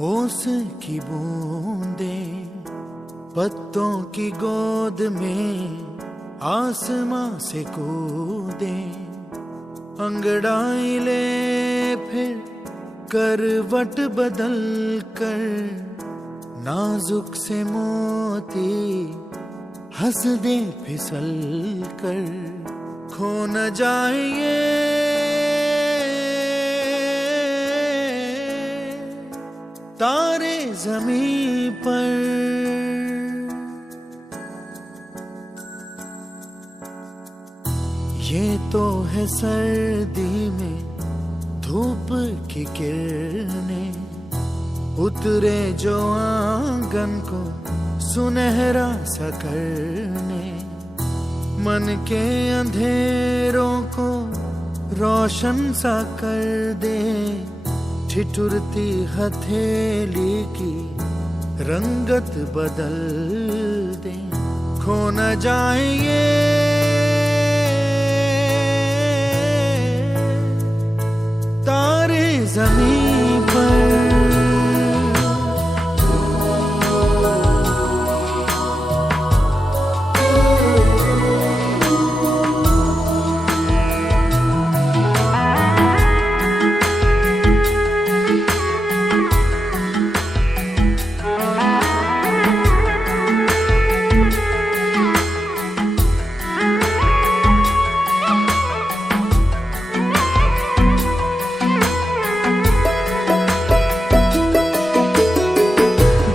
ओस की बूंदे पत्तों की गोद में आसमां से कूदे, अंगड़ाई ले फिर करवट बदल कर, नाजुक से मोती हंस दे फिसल कर, खो न जाए ये तारे ज़मीं पर। ये तो है सर्दी में धूप की किरणें, उतरे जो आंगन को सुनहरा सा करने, मन के अंधेरों को रोशन सा कर दे, ठिठुरती हथेली की रंगत बदल दे, खो न जाए ये तारे ज़मीं पर।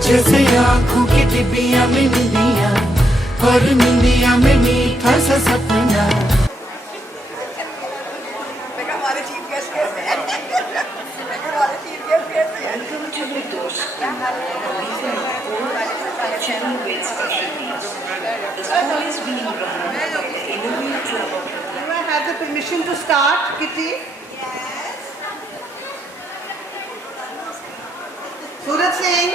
जैसे आँखों की डिबिया में निंदिया, और निंदिया में मीठा सा सपना। I have the permission to start, Kitty? Suraj Singh,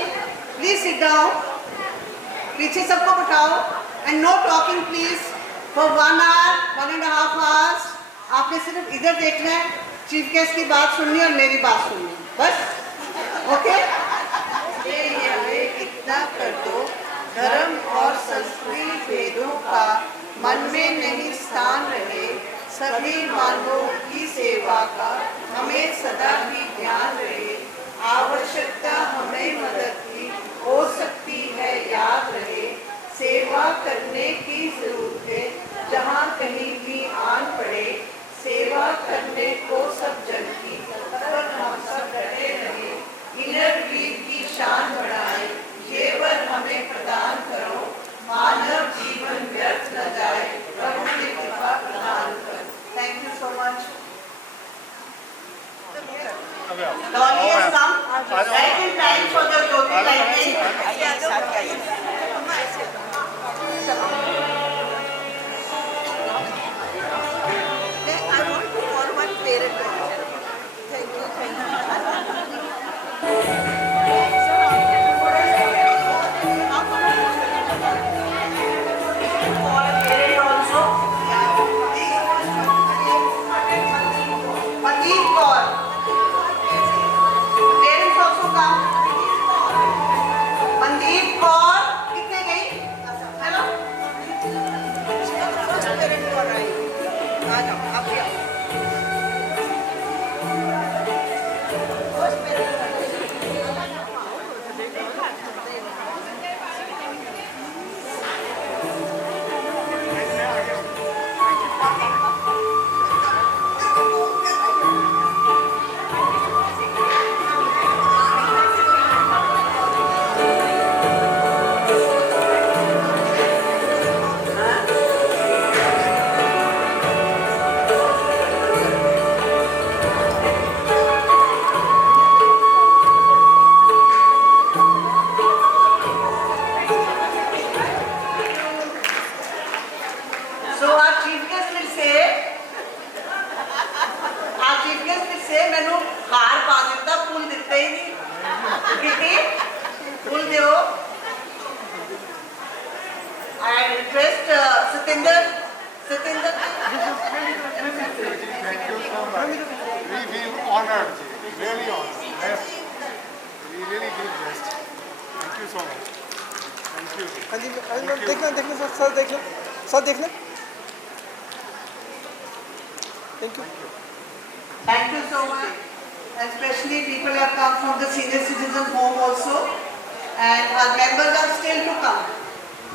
please sit down. पीछे सबको बिठाओ and no talking please for 1 hour, 1.5 hours. आपने सिर्फ इधर देखना है, चीफ गेस्ट की बात सुननी है और मेरी बात सुननी है, बस ओके? ये इतना कर दो, धर्म और संस्कृति भेदों का मन में नहीं स्थान रहे, सभी मानवों की सेवा का हमें सदा ही ध्यान रहे, आवश्यकता हमें मदद की हो सकती है याद रहे, सेवा करने की जरूरत है जहाँ कहीं भी आन पड़े, सेवा करने को सब जन की पर हम सब डटे रहे, इनर वीर की शान बढ़ाए, ये वर हमें प्रदान करो, मानव जीवन व्यर्थ न जाए, प्रभु की कृपा प्रदान कर। Thank you so much. Dolly has come right in time for the Jyoti lighting. I want to call one parent. Thank you, thank you. honored, really honored. We really feel so much. Thank you. हाँ जी देखना sir देखना thank you Thank you so much. Especially people have come from the senior citizen home also, and our members are still to come.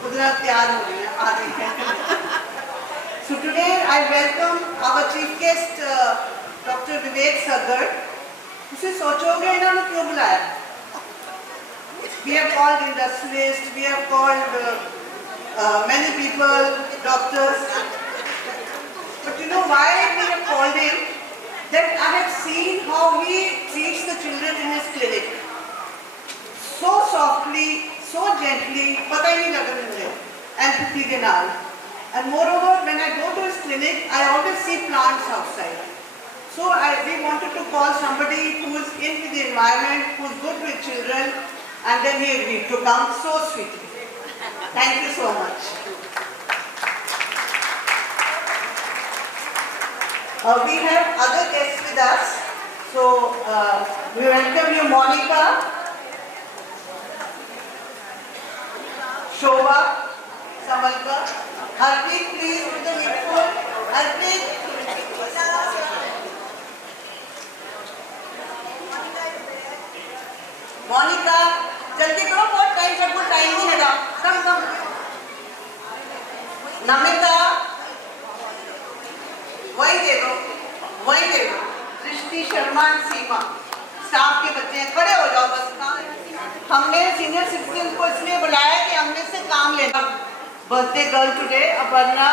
उधर तैयार हो रही हैं, आ रही हैं. So today I welcome our chief guest, Dr. Vivek Sagar. उसे सोचोगे इन्होंने क्यों बुलाया? We have called industrialists, we have called many people, doctors. But you know why we have called him? That I have seen how he treats the children in his clinic. So softly, so gently, पता ही नहीं लगा मुझे, empathy के नाल. And moreover, when I go to his clinic, I always see plants outside. So we wanted to call somebody who is into the environment, who is good with children, and then he agreed to come so sweetly. Thank you so much. We have other guests with us. So we welcome you, Monica, Shobha, Samalka. Harpreet, please do the needful. Harpreet. Monica, जल्दी करो, बहुत time सबको time नहीं लगा. कम. नमिता, वही दे दो. दृष्टि, शर्मा, सीमा, staff के बच्चे हैं, खड़े हो जाओ बस. हमने सीनियर सिटीजन को इसलिए बुलाया कि हमने से काम लेना. Birthday girl today, Aparna.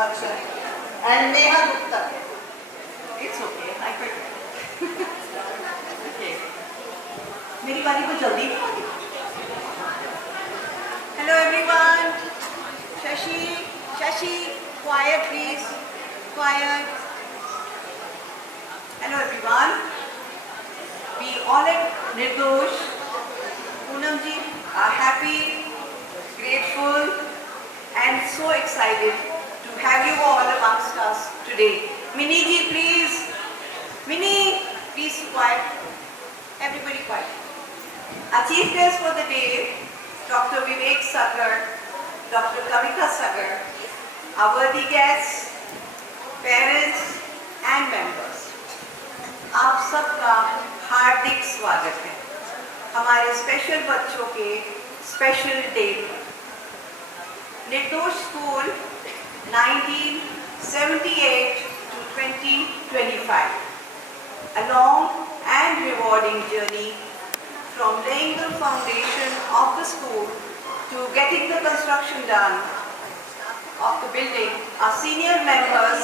अच्छा. And Neha Gupta. It's okay. I could. Okay. मेरी बारी को जल्दी. Hello everyone. Shashi, quiet please. Quiet. Hello everyone. We all at Nirdosh, Poonam ji are happy, grateful and so excited to have you all amongst us today. Mini ji, please. Mini, please quiet. Everybody quiet. Our chief guest for the day, Dr. Vivek Sagar, Dr. Kavita Sagar, our worthy guests, parents and members. आप सबका हार्दिक स्वागत है हमारे special बच्चों के special day पर. निर्दोष school 1978 to 2025. A long and rewarding journey from laying the foundation of the school to getting the construction done of the building. Our senior members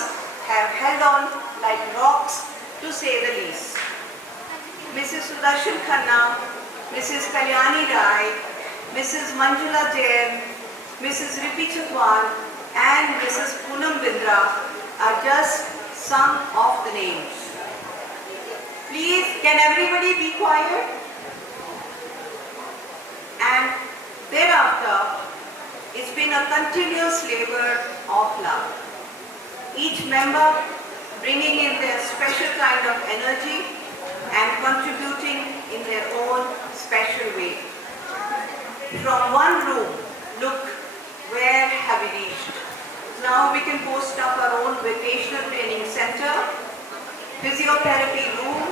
have held on like rocks, to say the least. Mrs. Sudarshan Khanna, Mrs. Kalyani Rai, Mrs. Manjula Jain, Mrs. Ripi Chakwan, and Mrs. Poonam Bindra are just some of the names. Please, can everybody be quiet? And thereafter, it's been a continuous labor of love. Each member bringing in their special kind of energy and contributing in their own special way. From one room, look where have we reached. Now we can post up our own vocational training center, physiotherapy room,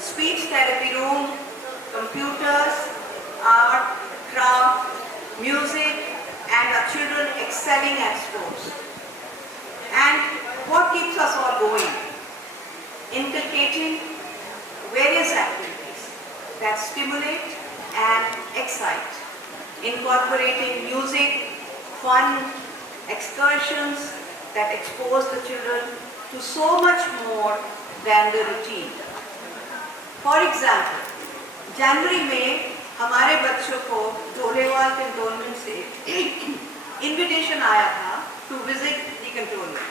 speech therapy room, computers, art, craft, music, and our children excelling at sports. And what keeps us all going? Inculcating various activities that stimulate and excite, incorporating music, fun, excursions that expose the children to so much more than the routine. For example, जनवरी में हमारे बच्चों को डोलेवाल cantonment से invitation आया था to visit the cantonment.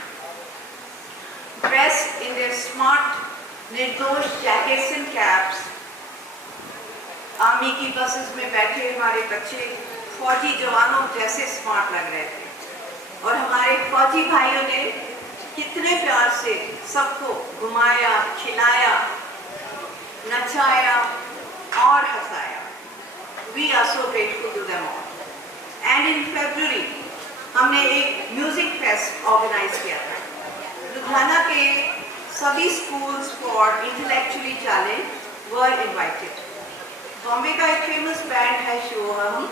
Dressed in their smart निर्दोष jackets and caps, army की buses में बैठे हमारे बच्चे फौजी जवानों जैसे स्मार्ट लग रहे थे और हमारे फौजी भाइयों ने कितने प्यार से सबको घुमाया, खिलाया, नचाया और हंसाया. We are so grateful to them all. And in February हमने एक म्यूजिक फेस्ट ऑर्गेनाइज किया था. लुधियाना के सभी schools for intellectually challenge were invited. Bombay का एक फेमस बैंड है शिवोहम,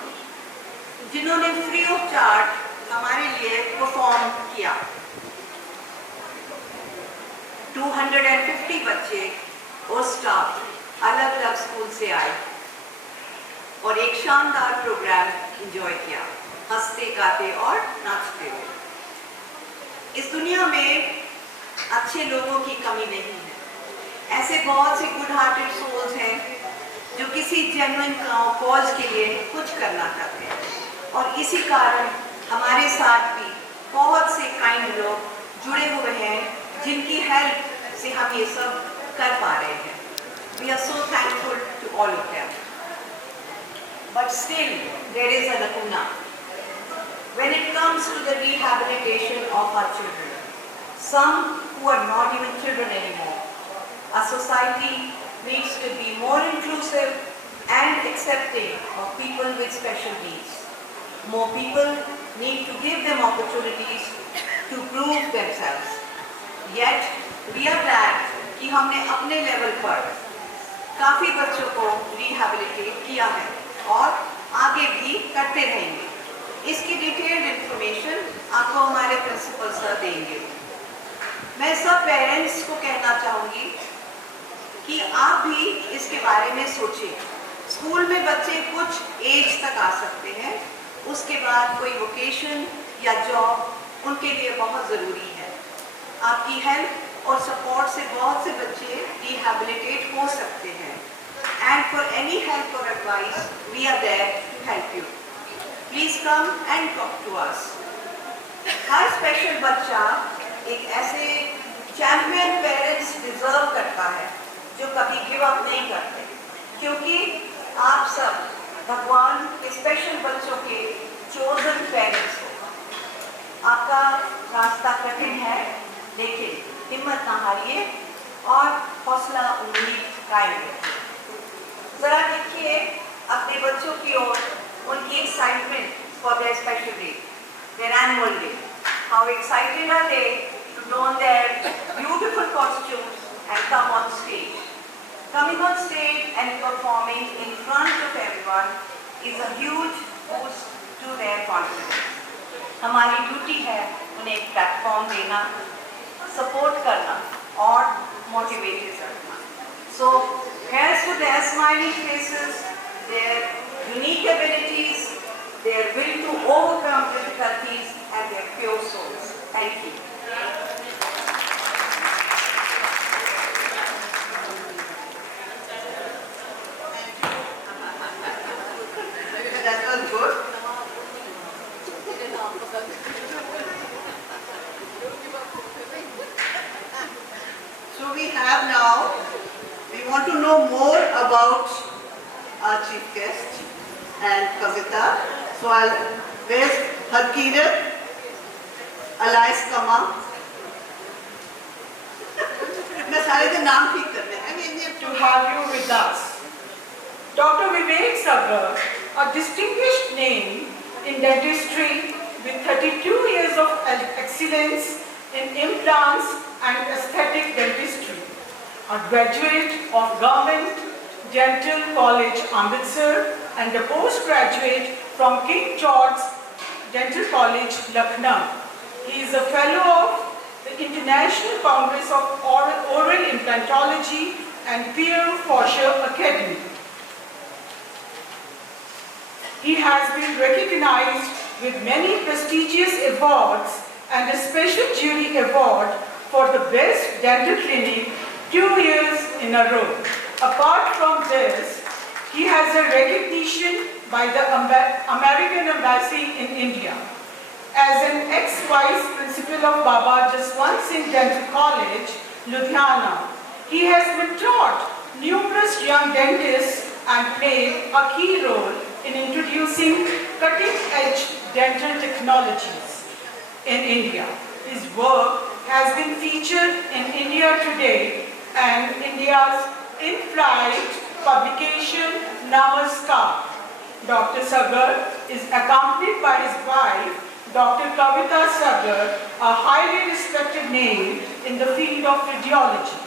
जिन्होंने फ्री ऑफ चार्ज हमारे लिए परफॉर्म किया. 250 बच्चे और स्टाफ अलग अलग स्कूल से आए और एक शानदार प्रोग्राम एंजॉय किया, हंसते गाते और नाचते हुए. इस दुनिया में अच्छे लोगों की कमी नहीं है. ऐसे बहुत से गुड हार्टेड सोल्स हैं जो किसी जेन्युइन कॉज के लिए कुछ करना चाहते हैं, और इसी कारण हमारे साथ भी बहुत से काइंड लोग जुड़े हुए हैं जिनकी हेल्प से हम ये सब कर पा रहे हैं. We are so thankful to all of them. But still, there is a lacuna when it comes to the rehabilitation of our children. Some who are not even children anymore. Our society needs to be more inclusive and accepting of people with special needs. More people need to give them opportunities to prove themselves. Yet, we are glad कि हमने अपने level पर काफ़ी बच्चों को rehabilitate किया है और आगे भी करते रहेंगे. इसकी डिटेल्ड इंफॉर्मेशन आपको हमारे प्रिंसिपल सर देंगे. मैं सब पेरेंट्स को कहना चाहूँगी कि आप भी इसके बारे में सोचें. स्कूल में बच्चे कुछ एज तक आ सकते हैं, उसके बाद कोई वोकेशन या जॉब उनके लिए बहुत ज़रूरी है. आपकी हेल्प और सपोर्ट से बहुत से बच्चे रिहैबिलिटेट हो सकते हैं. And for any help or advice we are there to help you. Please come and talk to us. हर स्पेशल बच्चा एक ऐसे चैंपियन पेरेंट्स डिजर्व करता है जो कभी गिव अप नहीं करते, क्योंकि आप सब भगवान के स्पेशल बच्चों के चोजन पेरेंट्स हो. आपका रास्ता कठिन है, लेकिन हिम्मत ना हारिए और हौसला उम्मीद कायम रखिए. जरा देखिए अपने बच्चों की ओर, उनकी excitement for their special day, their annual day. How excited are they to don their beautiful costumes and come on stage. Coming on stage and performing in front of everyone is a huge boost to their confidence. हमारी duty है उन्हें एक platform देना, support करना और motivate करना. So here's to their smiling faces, their unique abilities, their will to overcome difficulties and their pure souls. Thank you. That was good. So we have now, we want to know more about our chief guest and Kavita. So where's Harkirat, Elias Kama? मैं सारे के नाम ठीक करने हैं. To have you with us. Dr. Vivek Sagar, a distinguished name in dentistry with 32 years of excellence in implants and aesthetic dentistry, a graduate of Government Dental College, Amritsar, and a postgraduate from King George's Dental College, Lucknow. He is a fellow of the International Congress of Oral Implantology and Pierre Forscher Academy. He has been recognized with many prestigious awards and a special jury award for the best dental clinic 2 years in a row. Apart from this, he has a recognition by the American Embassy in India. As an ex-vice principal of Baba Jaswant Singh Dental College, Ludhiana, he has mentored numerous young dentists and played a key role in introducing cutting-edge dental technologies in India. His work has been featured in India Today and India's in-flight publication Namaskar. Dr. Sagar is accompanied by his wife, Dr. Kavita Sagar, a highly respected name in the field of radiology.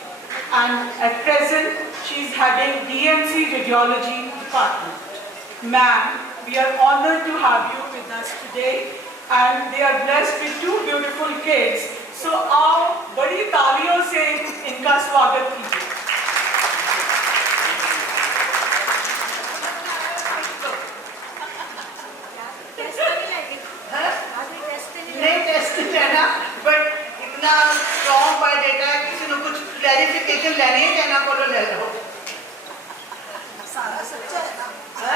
And at present, she is heading DMC Radiology Department. Ma'am, we are honored to have you with us today, and they are blessed with two beautiful kids. So, आओ बड़ी तालियों से इनका स्वागत कीजिए. नहीं test लेना, but इतना स्ट्रॉन्ग बायोडाटा है, किसी ने कुछ क्लैरिफिकेशन लेनी है कहना बोलो ले लो. सारा सच्चा है ना?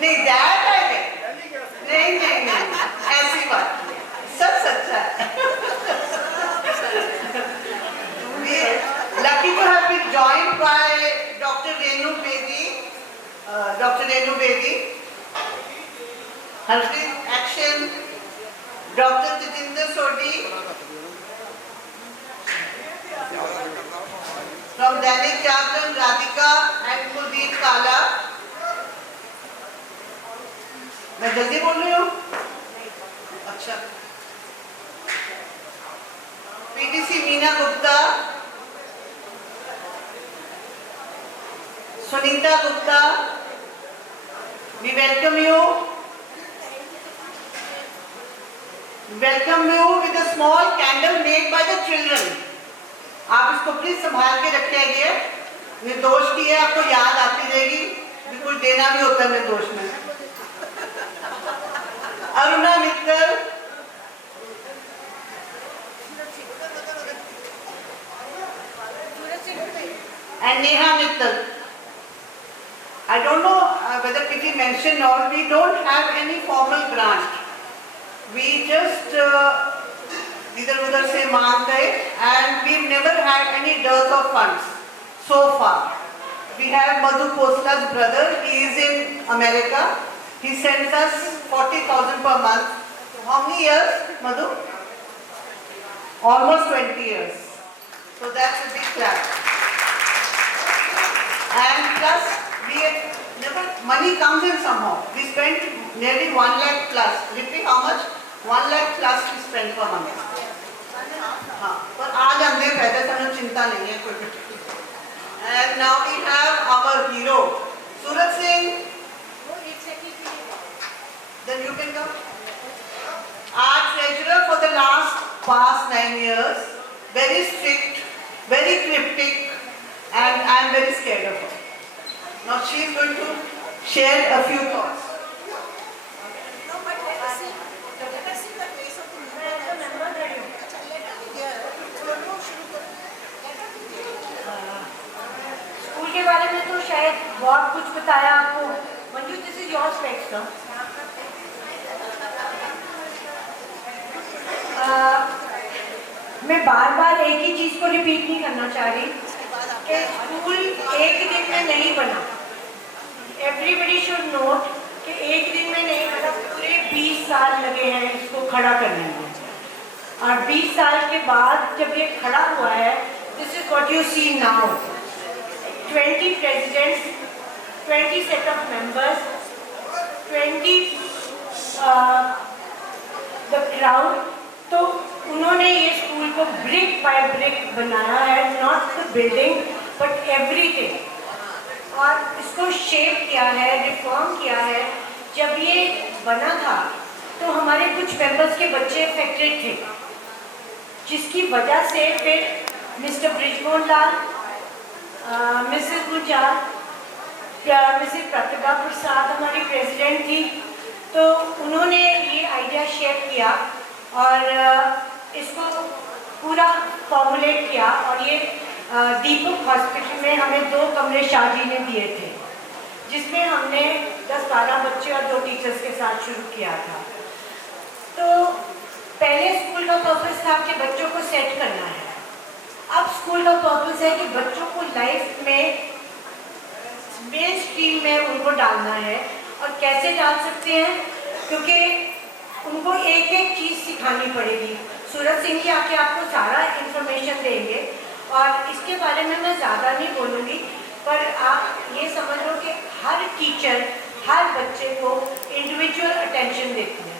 नहीं दैट है नहीं ऐसी बात नहीं, सब सच्चा है. Lucky to have been joined by Dr. Renu Bedi, Harpreet Action, Dr. Jitinder Sodhi, from Dainik Jagran, Radhika and Kuldeep Kala. मैं जल्दी बोल रही हूँ? अच्छा. PTC Meena Gupta, Sunita Gupta, we welcome you with a small candle made by the children. आप इसको please संभाल के रखिए. निर्दोष की है, आपको याद आती रहेगी कि कुछ देना भी होता है निर्दोष में. Aruna Mittal, and Neha Mittal. I don't know whether Kitty mentioned or we don't have any formal grant. We just इधर उधर से मांग गए, and we've never had any dearth of funds so far. We have Madhu Khosla's brother. He is in America. He sends us 40,000 per month. How many years, Madhu? Almost 20 years. So that's a big clap. And plus, money comes in somehow. We spent nearly 1 lakh plus. Ripping how much? 1 lakh plus we spend per month. हाँ, पर आज हमने पैसे समझ चिंता नहीं है कोई. And now we have our hero, Surat Singh. Then you can come. Our treasurer for the past 9 years. Very strict, very cryptic, and I am very scared of her. Now she is going to share a few thoughts. School के बारे में तो शायद बहुत कुछ बताया आपको. Manju, this is your specs ना. मैं बार बार एक ही चीज को रिपीट नहीं करना चाह रही कि स्कूल एक दिन में नहीं बना. एवरीबडी शुड नोट कि एक दिन में नहीं बना. पूरे 20 साल लगे हैं इसको खड़ा करने में, और 20 साल के बाद जब ये खड़ा हुआ है, this is what you see now. 20 presidents, 20 set of members, 20 the crowd. तो उन्होंने ये स्कूल को ब्रिक बाय ब्रिक बनाया है, not the building but everything. और इसको शेप किया है, रिफॉर्म किया है. जब ये बना था तो हमारे कुछ मेंबर्स के बच्चे अफेक्टेड थे, जिसकी वजह से फिर मिस्टर ब्रिजमोहन लाल, मिसेस गुलजार, मिसेस प्रतिभा प्रसाद हमारी प्रेसिडेंट थी, तो उन्होंने ये आइडिया शेप किया और इसको पूरा फॉर्मुलेट किया. और ये दीपक हॉस्पिटल में हमें 2 कमरे शाहजी ने दिए थे, जिसमें हमने 10-12 बच्चे और 2 टीचर्स के साथ शुरू किया था. तो पहले स्कूल का पर्पस था कि बच्चों को सेट करना है. अब स्कूल का पर्पस है कि बच्चों को लाइफ में मेन स्ट्रीम में उनको डालना है. और कैसे डाल सकते हैं, क्योंकि उनको एक एक चीज़ सिखानी पड़ेगी। सूरज सिंह जी आके आपको सारा इन्फॉर्मेशन देंगे और इसके बारे में मैं ज़्यादा नहीं बोलूँगी, पर आप ये समझ लो कि हर टीचर हर बच्चे को इंडिविजुअल अटेंशन देती है,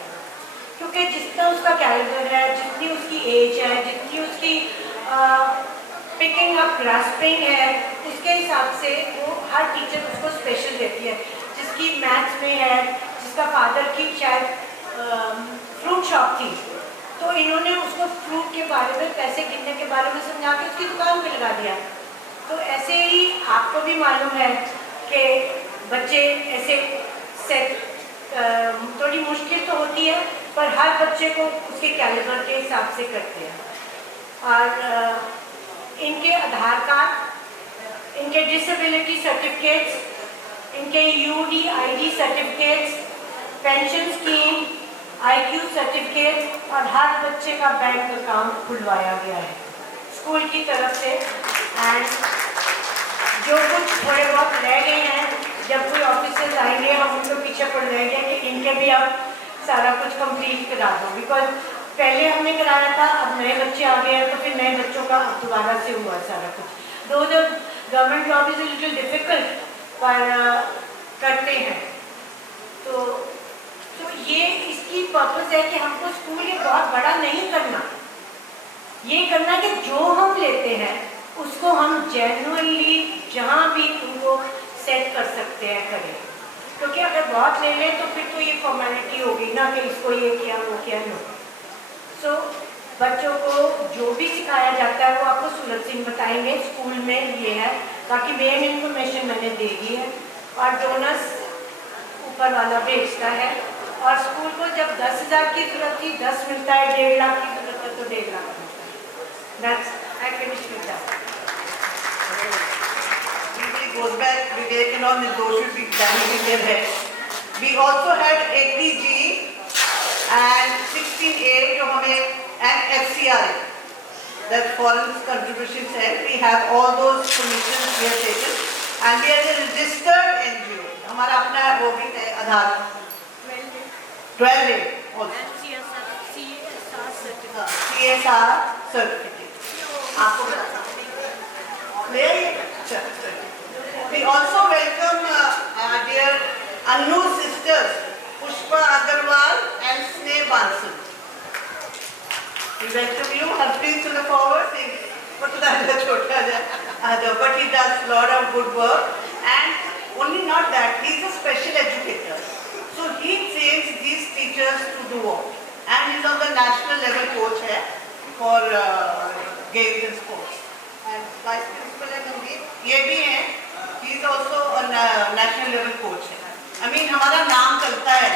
क्योंकि जितना उसका कैलिबर है, जितनी उसकी एज है, जितनी उसकी पिकिंग अप ग्रास्पिंग है, उसके हिसाब से वो हर टीचर उसको स्पेशल देती है। जिसकी मैथ्स में है, जिसका फादर की शायद फ्रूट शॉप थी, तो इन्होंने उसको फ्रूट के बारे में, पैसे गिनने के बारे में समझा के उसकी दुकान पे लगा दिया। तो ऐसे ही आपको भी मालूम है कि बच्चे ऐसे सेट, थोड़ी मुश्किल तो होती है, पर हर बच्चे को उसके कैलिबर के हिसाब से करते हैं। और इनके आधार कार्ड, इनके डिसेबिलिटी सर्टिफिकेट्स, इनके UDID certificates, pension scheme, IQ certificate और हर बच्चे का बैंक अकाउंट खुलवाया गया है स्कूल की तरफ से। एंड जो कुछ थोड़े बहुत रह गए हैं, जब कोई ऑफिसर्स आएंगे हम उनको पीछे पड़ जाएंगे कि इनके भी आप सारा कुछ कंप्लीट करा दो, बिकॉज पहले हमने कराया था, अब नए बच्चे आ गए हैं तो फिर नए बच्चों का दोबारा से हुआ सारा कुछ। दो government job is little difficult, पर करते हैं। तो ये इसकी पर्पस है कि हमको स्कूल ये बहुत बड़ा नहीं करना, ये करना कि जो हम लेते हैं उसको हम जेन्युइनली जहाँ भी उनको सेट कर सकते हैं करें, क्योंकि अगर बहुत ले लें तो फिर तो ये फॉर्मेलिटी होगी ना कि इसको ये किया वो किया। नो, सो बच्चों को जो भी सिखाया जाता है वो आपको सूरज सिंह बताएंगे स्कूल में ये है। बाकी मेन इंफॉर्मेशन मैंने दे दी है और डोनर्स ऊपर वाला भेजता है। और स्कूल को जब 10,000 की जरूरत थी 10 मिलता है, 1.5 लाख की जरूरत है तो 1.5 लाख मिलता है। That's I finished with that. Usually goes back, Vivek and all those should be damaging their heads. We also had 80G and 16A जो हमें and FCRA, that foreign contributions है. We have all those permissions we have taken and we are a registered NGO. हमारा अपना वो भी है आधार 12A also. CSR certificate. आपको ले आइए। We also welcome our dear Anu sisters Pushpa Agarwal and Sneh Bansal. We welcome you. Harpreet to the forward. But he does a lot of good work, and only not that, he is a special educator. So he trains these teachers to do what? And he is on the national level coach for games and sports. And vice principal है गंभीर, ये भी है, he is also a national level coach है। I mean हमारा नाम चलता है।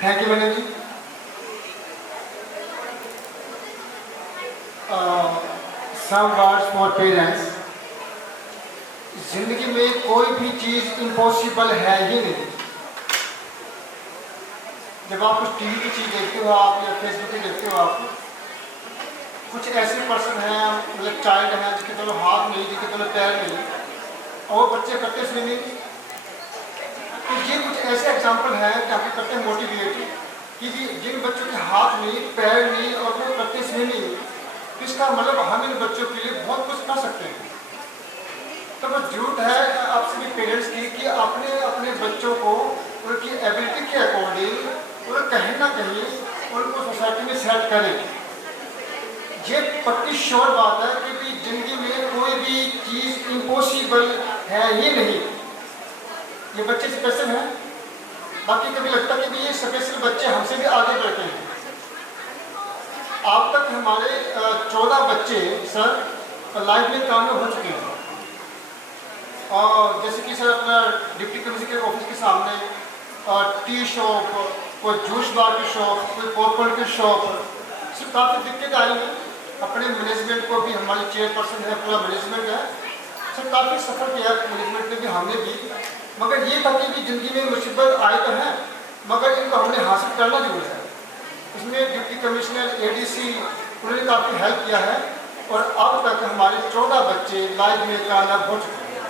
Thank you madam ji. Some words for parents. जिंदगी में कोई भी चीज़ इम्पॉसिबल है ही नहीं। जब आप कुछ टीवी की चीज़ देखते हो आप या फेसबुक पे देखते हो आप, कुछ ऐसे पर्सन हैं मतलब चाइल्ड हैं जिनके दोनों हाथ नहीं, जिनके दोनों पैर नहीं, और बच्चे करते इसलिए नहीं। तो ये कुछ ऐसे एग्जाम्पल हैं कि आपको करते हैं मोटिवेट कि जिन बच्चों के हाथ नहीं, पैर नहीं और वो करते इसलिए नहीं, तो इसका मतलब हम इन बच्चों के लिए बहुत कुछ कर सकते हैं। तो वो जरूरत है आप सभी पेरेंट्स की कि अपने अपने बच्चों को उनकी एबिलिटी के अकॉर्डिंग और कहीं ना कहीं उनको सोसाइटी में सेट करें। ये पक्की श्योर बात है कि भी जिंदगी में कोई भी चीज़ इम्पॉसिबल है ही नहीं। ये बच्चे स्पेशल हैं, बाकी कभी लगता है कि भी ये स्पेशल बच्चे हमसे भी आगे बढ़ते हैं। अब तक हमारे 14 बच्चे सर लाइफ में कामयाब हो चुके हैं। और जैसे कि सर अपना डिप्टी कमिश्नर के ऑफिस के सामने टी शॉप, कोई जूस बार की शॉप, कोई पॉपकॉर्न की शॉप, सब काफ़ी दिक्कत आई है। अपने मैनेजमेंट को भी, हमारी चेयरपर्सन है, पूरा मैनेजमेंट है, सब काफ़ी सफ़र किया मैनेजमेंट में भी, हमने भी। मगर ये था कि भी ज़िंदगी में मुसीबत आए तो हैं, मगर इनको हमने हासिल करना जरूर है। इसमें डिप्टी कमिश्नर, ADC उन्होंने काफ़ी हेल्प किया है और अब तक हमारे 14 बच्चे लाइफ में कामयाब हो चुके हैं,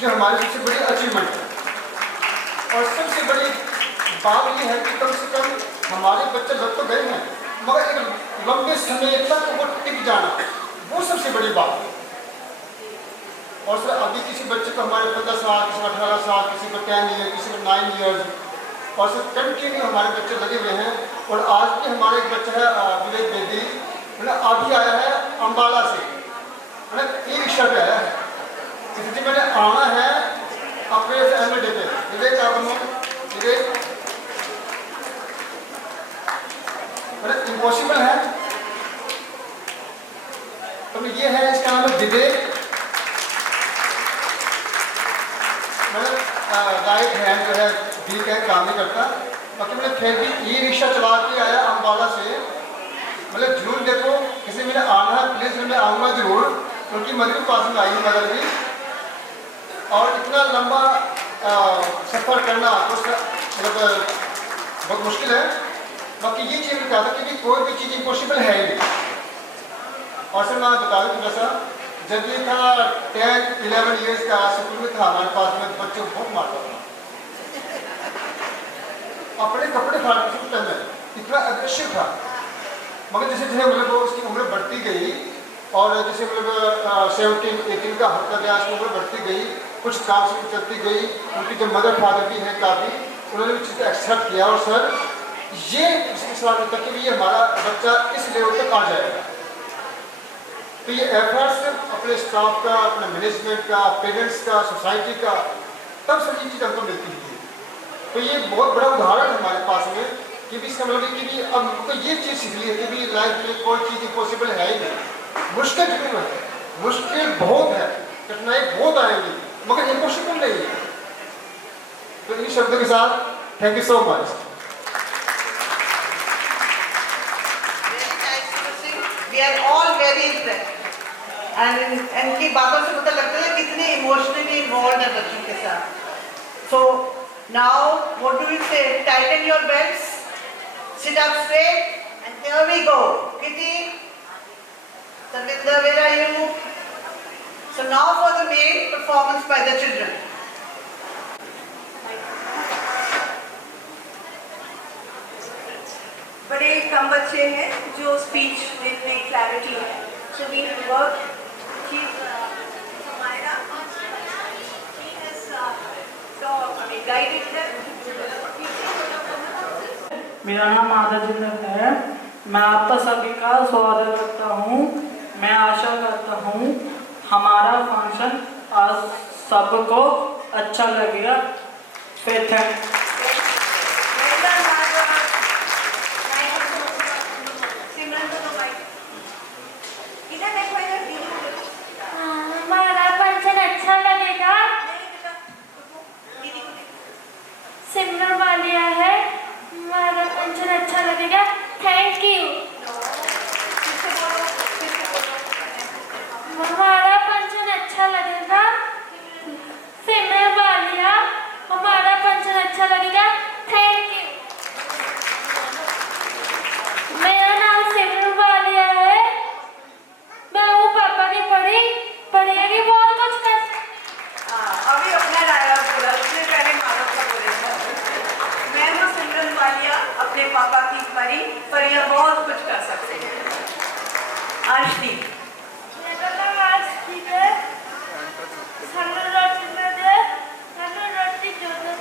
जो हमारी सबसे बड़ी अचीवमेंट है। और सबसे बड़ी बात ये है कि कम से कम हमारे बच्चे लग तो गए हैं, मगर एक लंबे समय तक वो टिक जाना, वो सबसे बड़ी बात है। और सर अभी किसी बच्चे को हमारे 15 साल, किसी को 18 साल, किसी को 10 ईयर, किसी को 9 ईयर्स, और सर कंटिन्यू हमारे बच्चे लगे हुए हैं। और आज भी हमारे एक बच्चा है विवेक बेदी, अभी आया है अम्बाला से, ई रिक्शा पे आया है, इसलिए मैंने आना है अपने एनुअल डे पे। विवेक विवेक इम्पॉसिबल है, तो ये है, इसका नाम है विवेक। राइट हैंड जो है वीक है, काम नहीं करता, बाकी मैंने फिर भी ई रिक्शा चला के आया अम्बाला से। मतलब जरूर देखो, किसी मैंने आना है प्लीज़, मैं आऊँगा जरूर, क्योंकि मरीज पास में आई मगर भी, और इतना लंबा सफ़र करना तो मतलब बहुत मुश्किल है। बाकी ये चीज़ मैं कहता कि कोई भी चीज़ इम्पॉसिबल है ही नहीं। और सर मैं बता दूँ थोड़ा सा, जब ये था 10-11 ईयर्स का स्कूल में था हमारे पास में, बच्चों को बहुत मारता था, अपने कपड़े फाड़ में इतना अग्रेसिव था। मगर जैसे जैसे मतलब उसकी उम्र बढ़ती गई, और जैसे मतलब 17-18 का हल्का गया, उसकी उम्र बढ़ती गई, कुछ काम से चलती गई, उनकी जो मदर फादर भी हैं काफ़ी, उन्होंने भी चीज़ें एक्सेप्ट किया। और सर ये इसके सवाल होता कि ये हमारा बच्चा इस लेवल तक आ जाएगा, तो ये एफर्ट्स अपने स्टाफ का, अपने मैनेजमेंट का, पेरेंट्स का, सोसाइटी का, तब सब ये चीज़ हमको मिलती है। तो ये बहुत बड़ा उदाहरण है हमारे पास में कि भी इसका मतलब कि भी अब हमको ये चीज़ सीख ली है कि भी लाइफ में कोई चीज़ इम्पॉसिबल है ही नहीं। मुश्किल जरूर है, मुश्किल बहुत है, कठिनाई बहुत आएगी, मगर इम्पॉसिबल नहीं है। तो इन शब्दों के साथ thank you so much. We are all very impressed. And इनकी बातों से पता लगता है कितने इमोशनली इन्वॉल्व है बच्चों के साथ। So now what do we say? Tighten your belts, sit up straight, and here we go. Kitty, Sarvinder, where are you? So now for the main performance by the children. बड़े कम बच्चे हैं जो speech में clarity है, so we work मेरा नाम आदित्य है। मैं आपका सभी का स्वागत करता हूँ। मैं आशा करता हूँ हमारा फंक्शन आज सबको अच्छा लगेगा। फिर हमारा फंक्शन अच्छा लगेगा। सिमरन वालिया है, हमारा फंक्शन अच्छा लगेगा। Thank you. हमारा फंक्शन अच्छा लगेगा। सिमरन वालिया, हमारा फंक्शन अच्छा लगेगा। Thank you. मेरा नाम सिमरन वालिया है, मैं हूँ पापा की पढ़ेगी बहुत कुछ कर। अभी अपना डायलॉग बोला, उसने पहले माधव का बोले था। मैं हूँ सिमरन वालिया, अपने पापा की परियां बहुत कुछ कर सकते हैं। आरती, मेरा नाम आरती है। सानू रोटी न दे, सानू रोटी जो दे।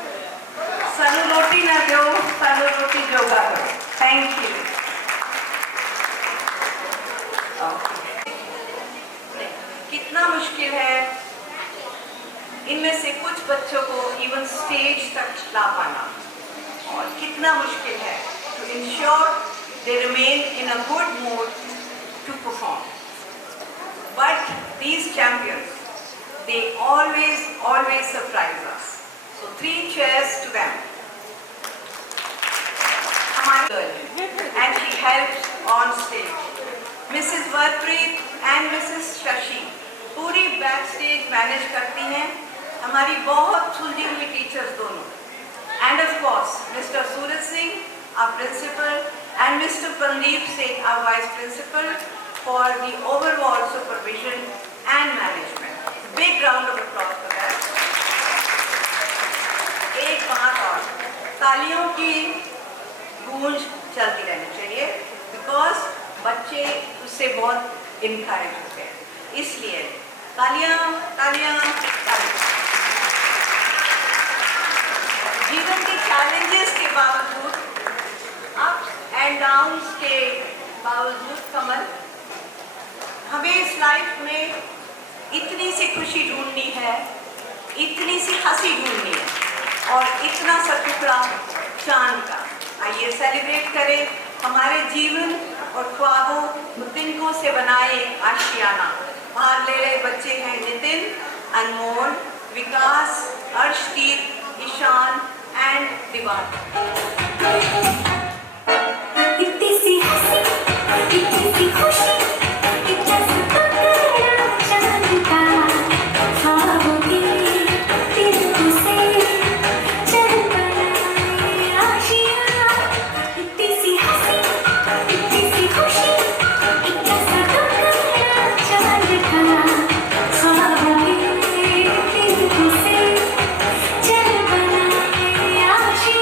सानू रोटी ना दो, सानू रोटी जोगा दो। Thank you. कितना मुश्किल है इनमें से कुछ बच्चों को इवन स्टेज तक ला पाना, और कितना मुश्किल है to ensure they remain in a good mood to perform. But these champions, they always surprise us. So 3 cheers to them. And she helps on stage. Mrs. Varpreet and Mrs. Shashi पूरी back stage manage करती हैं, हमारी बहुत सुलझी हुई teachers दोनों। End of course mister Suraj Singh, our principal, and Mr. Pandip Singh, our vice principal, for the overall supervision and management. Big round of applause for that. एक बात तालियों की गूंज चलती रहनी चाहिए, बिकॉज बच्चे उससे बहुत इनकरेज होते हैं। इसलिए तालियां तालियां तालियां। जीवन के चैलेंजेस के बावजूद, अप्स एंड डाउन्स के बावजूद कमल, हमें इस लाइफ में इतनी सी खुशी ढूंढनी है, इतनी सी हंसी ढूंढनी है और इतना सा टुकड़ा चांद का। आइए सेलिब्रेट करें हमारे जीवन और ख्वाबों तिनकों से बनाए आशियाना। भाग ले रहे बच्चे हैं नितिन, अनमोल, विकास, अर्शदीप, ईशान एंड दीवान। इतनी सी हंसी, इतनी सी खुशी, इतना सा टुकड़ा चांद का, ख्वाबों के तिनकों से चल बनाए आशियाना। इतनी सी हंसी, इतनी सी खुशी, इतना सा टुकड़ा चांद का, ख्वाबों के तिनकों से चल बनाए आशियाना।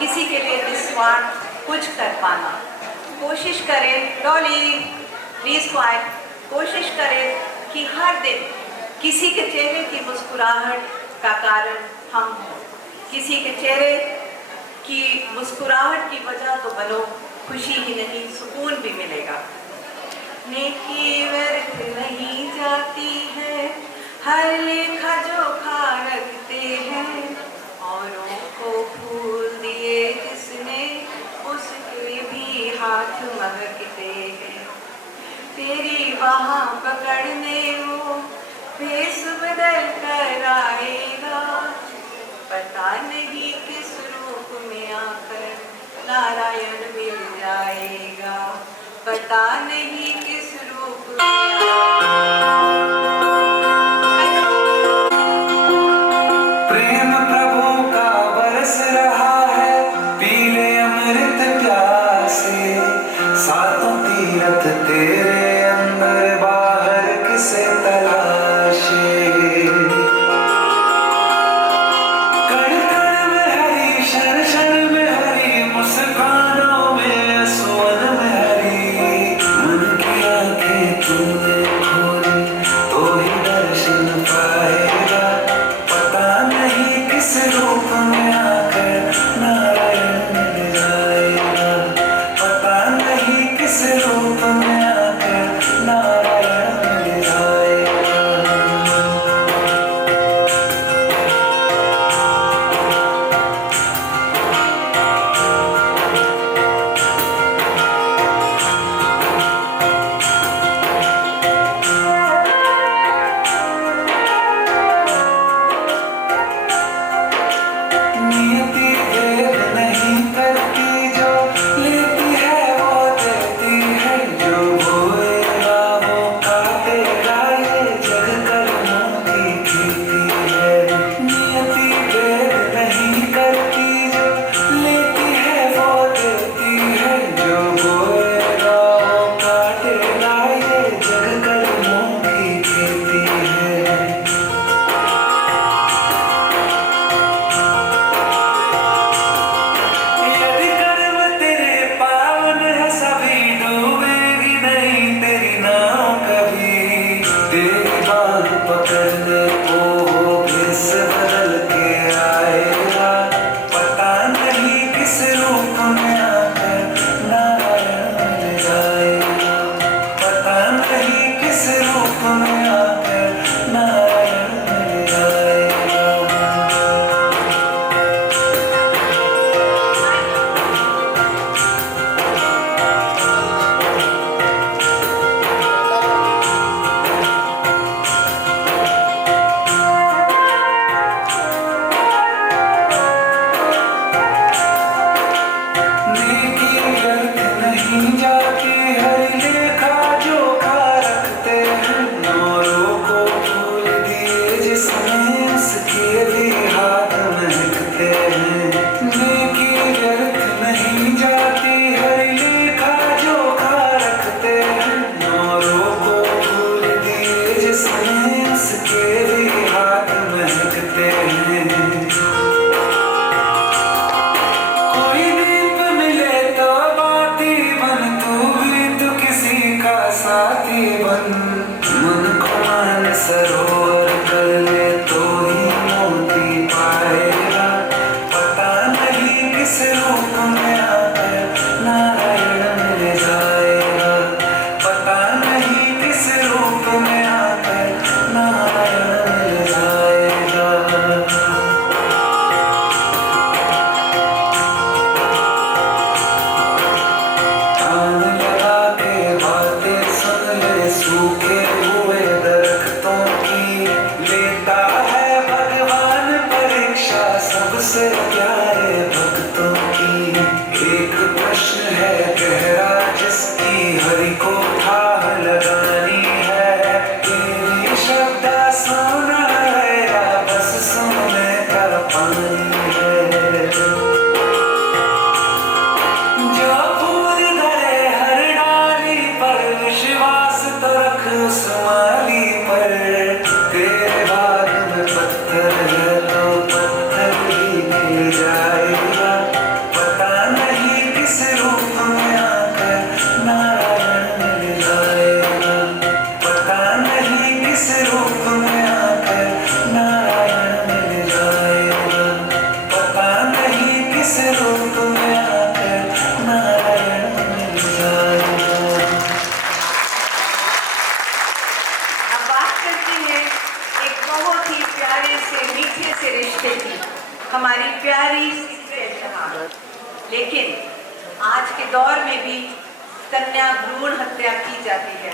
किसी के लिए निस्वार्थ कुछ कर पाना। कोशिश करें, डॉली प्लीज क्वाइट, कोशिश करें कि हर दिन किसी के चेहरे की मुस्कुराहट का कारण हम हों। किसी के चेहरे की मुस्कुराहट की वजह तो बनो, खुशी ही नहीं सुकून भी मिलेगा। नेकी व्यर्थ नहीं जाती है, हर लेखा जोखा रखते हैं। औरों को फूल दिए जिसने, उसके भी हाथ महकते हैं। तेरी बाह पकड़ने वो बेस नारायण मिल जाएगा, पता नहीं किस रूप में। प्रेम प्रभु का बरस रहा है, पीले अमृत प्यासे, सातों तीरथ तेरे अंदर बाहर किसे तलाशे। कण कण में हरी, क्षण क्षण में हरी, मुस्कानों में सुवन में हरी, मन की आंखें तूने खोली तो ही दर्शन पाएगा, पता नहीं किस रूप में आकर नारायण मिल जाएगा, पता नहीं किस रूप में आकर नारायण मिल जाएगा। नियति भेद नहीं करती, जो लेती है वो देती है, जो बोएगा वो काटेगा, ये जग कर्मों की खेती है। नियति भेद नहीं करती, जो लेती है वो देती है, जो बोएगा वो काटेगा, ये जग कर्मों की खेती है। यदि कर्म तेरे पावन है, सभी डूबेगी नहीं तेरी नाव कभी, तेरी बात पकड़ने को वो भेष बदल के आएगा, पता नहीं किस रूप में आकर नारायण मिल जाएगा, पता नहीं किस रूप में आकर नारायण मिल जाएगा। नेकी व्यर्थ नहीं जाती, हरि लेखा जोखा रखते हैं, नौरों को फूल दिए जिसने उसके भी हाथ महकते हैं। नेकी व्यर्थ नहीं जाती, हरि लेखा जोखा रखते हैं, नौरों को फूल दिए जिसने उसके भी हाथ महकते हैं। कोई दीप मिले तो बाती बन, तू भी तो किसी का साथी बन, मन को मान सरोवर कर ले तो ही मोती पाएगा, पता नहीं किस रूप में आकर नारायण मिल जाएगा, पता नहीं किस रूप में आकर नारायण मिल जाएगा। कान लगा के बातें सुन ले, सूखे हुए दरख्तों की लेता है भगवान परीक्षा, सबसे प्यारे भक्तों की। एक प्रश्न है गहरा जिसकी हरि को ठाह लगानी है, तेरी शब्द सोना है या बस सोने का पानी है। जो फूल धरे हर डाली पर, विश्वास तो रख उस माली पर, तेरे भाग में पत्थर है तो पत्थर ही मिल जाएगा, पता नहीं किस रूप में आकर नारायण मिल जाएगा, पता नहीं किस रूप में आकर नारायण मिल जाएगा, पता नहीं किस रूप में आकर नारायण मिल जाएगा। अब बात करते हैं एक बहुत ही प्यारे से मीठे से रिश्ते की, हमारी प्यारी जहाँ। लेकिन आज के दौर में भी कन्या भ्रूण हत्या की जाती है,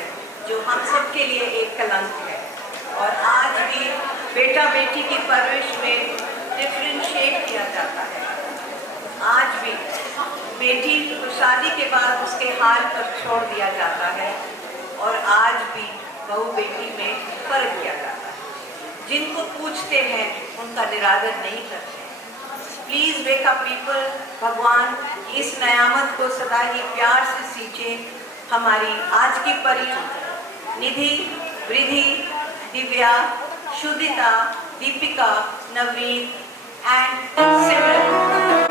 जो हम सब के लिए एक कलंक है, और आज भी बेटा बेटी की परवरिश में डिफरेंशिएट किया जाता है। आज भी बेटी को शादी के बाद उसके हाल पर छोड़ दिया जाता है और आज भी बहू बेटी में फर्क किया जाता है। जिनको पूछते हैं उनका निरादर नहीं करते। Please wake up people. भगवान इस नयामत को सदा ही प्यार से सींचे। हमारी आज की Pari Nidhi, Vriddhi, Divya, Shuddhita, Deepika, Navneet and Simran.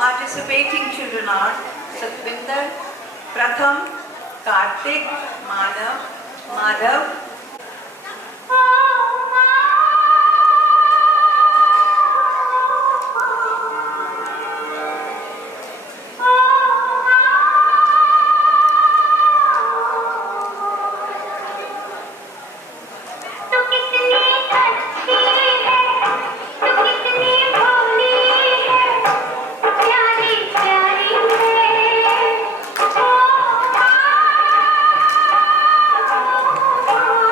Participating children are Satvinder, Pratham, Karthik, Manav, Madhav, Oh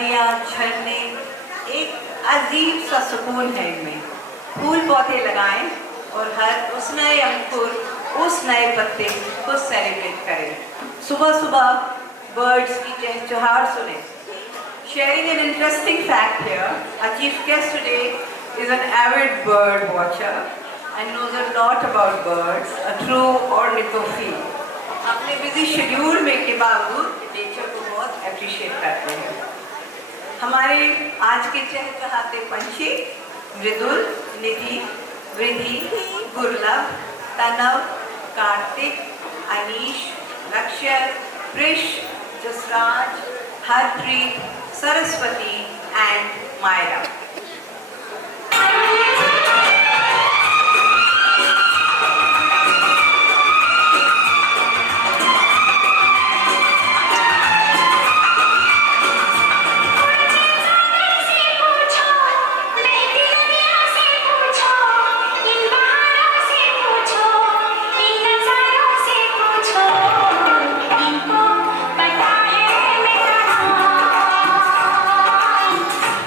वादियाँ, झरने, एक अजीब सा सुकून है इनमें। फूल पौधे लगाएं और हर उस नए अंकुर, उस नए पत्ते को सेलिब्रेट करें। सुबह सुबह बर्ड्स की चहचहाट सुने। Sharing an interesting fact here, our chief guest today is an avid bird watcher and knows a lot about birds, a true ornithophile. अपने बिजी शेड्यूल में के बावजूद नेचर को बहुत अप्रिशिएट करते हैं। हमारे आज के चहचहाते पंछी मृदुल, निधि, वृद्धि, गुरलभ, तनव, कार्तिक, अनीश, लक्ष्य, प्रिश, जसराज, हरप्रीत, सरस्वती and Myra.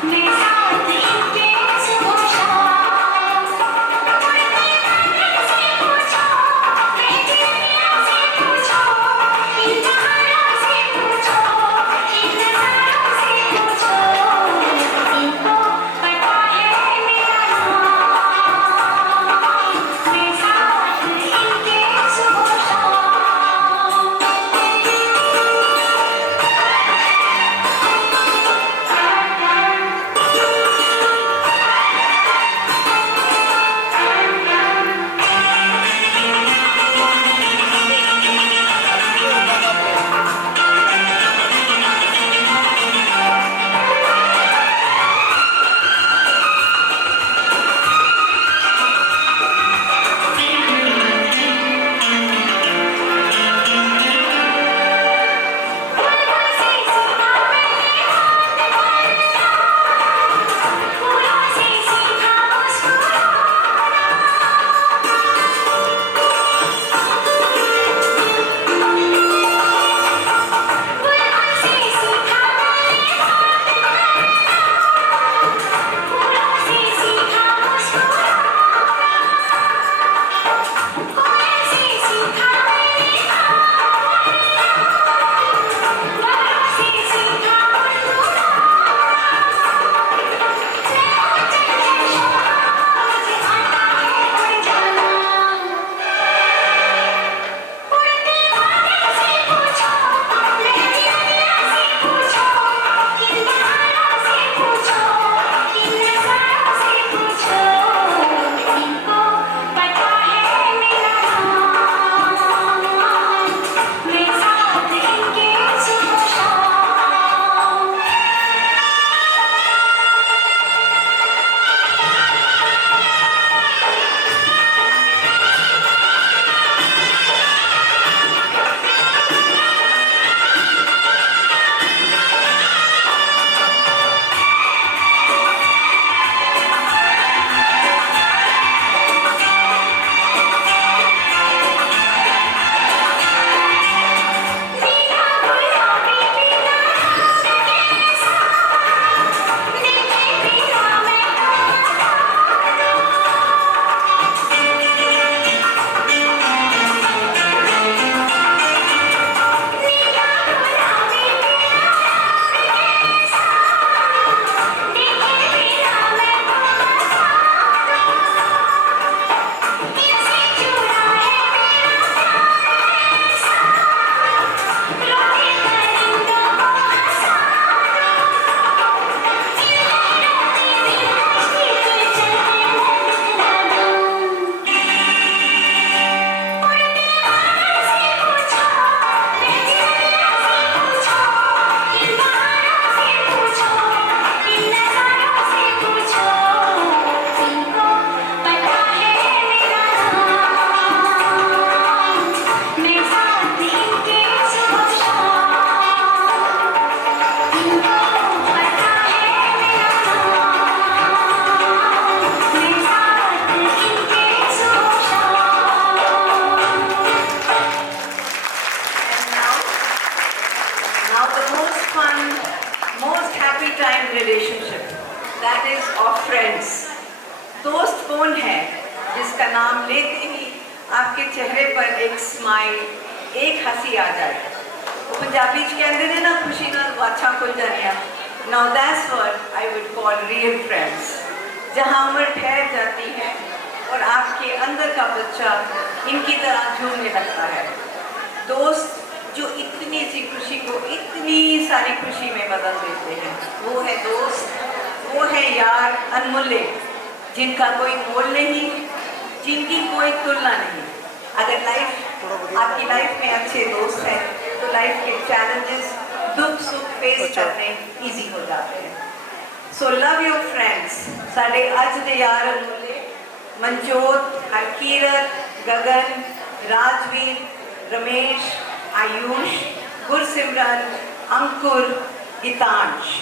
मैं चेहरे पर एक स्माइल, एक हंसी आ जाए। वो पंजाबी च कहते हैं ना, खुशी नाल वाछां खुल जानियां। Now that's what I would call real friends, जहाँ उम्र ठहर जाती है और आपके अंदर का बच्चा इनकी तरह झूमने लगता है। दोस्त जो इतनी सी खुशी को इतनी सारी खुशी में बदल देते हैं, वो है दोस्त, वो है यार अनमोल्य, जिनका कोई मोल नहीं, जिनकी कोई तुलना नहीं। अगर आपकी लाइफ में अच्छे दोस्त हैं तो लाइफ के चैलेंजेस, दुख सुख फेस करने ईजी हो जाते हैं। So love your friends. साढ़े अज दे यार अनमोल्य मनजोत, हरकीरत, गगन, राजवीर, रमेश, आयुष, गुरसिमरन, अंकुर, गीतांश।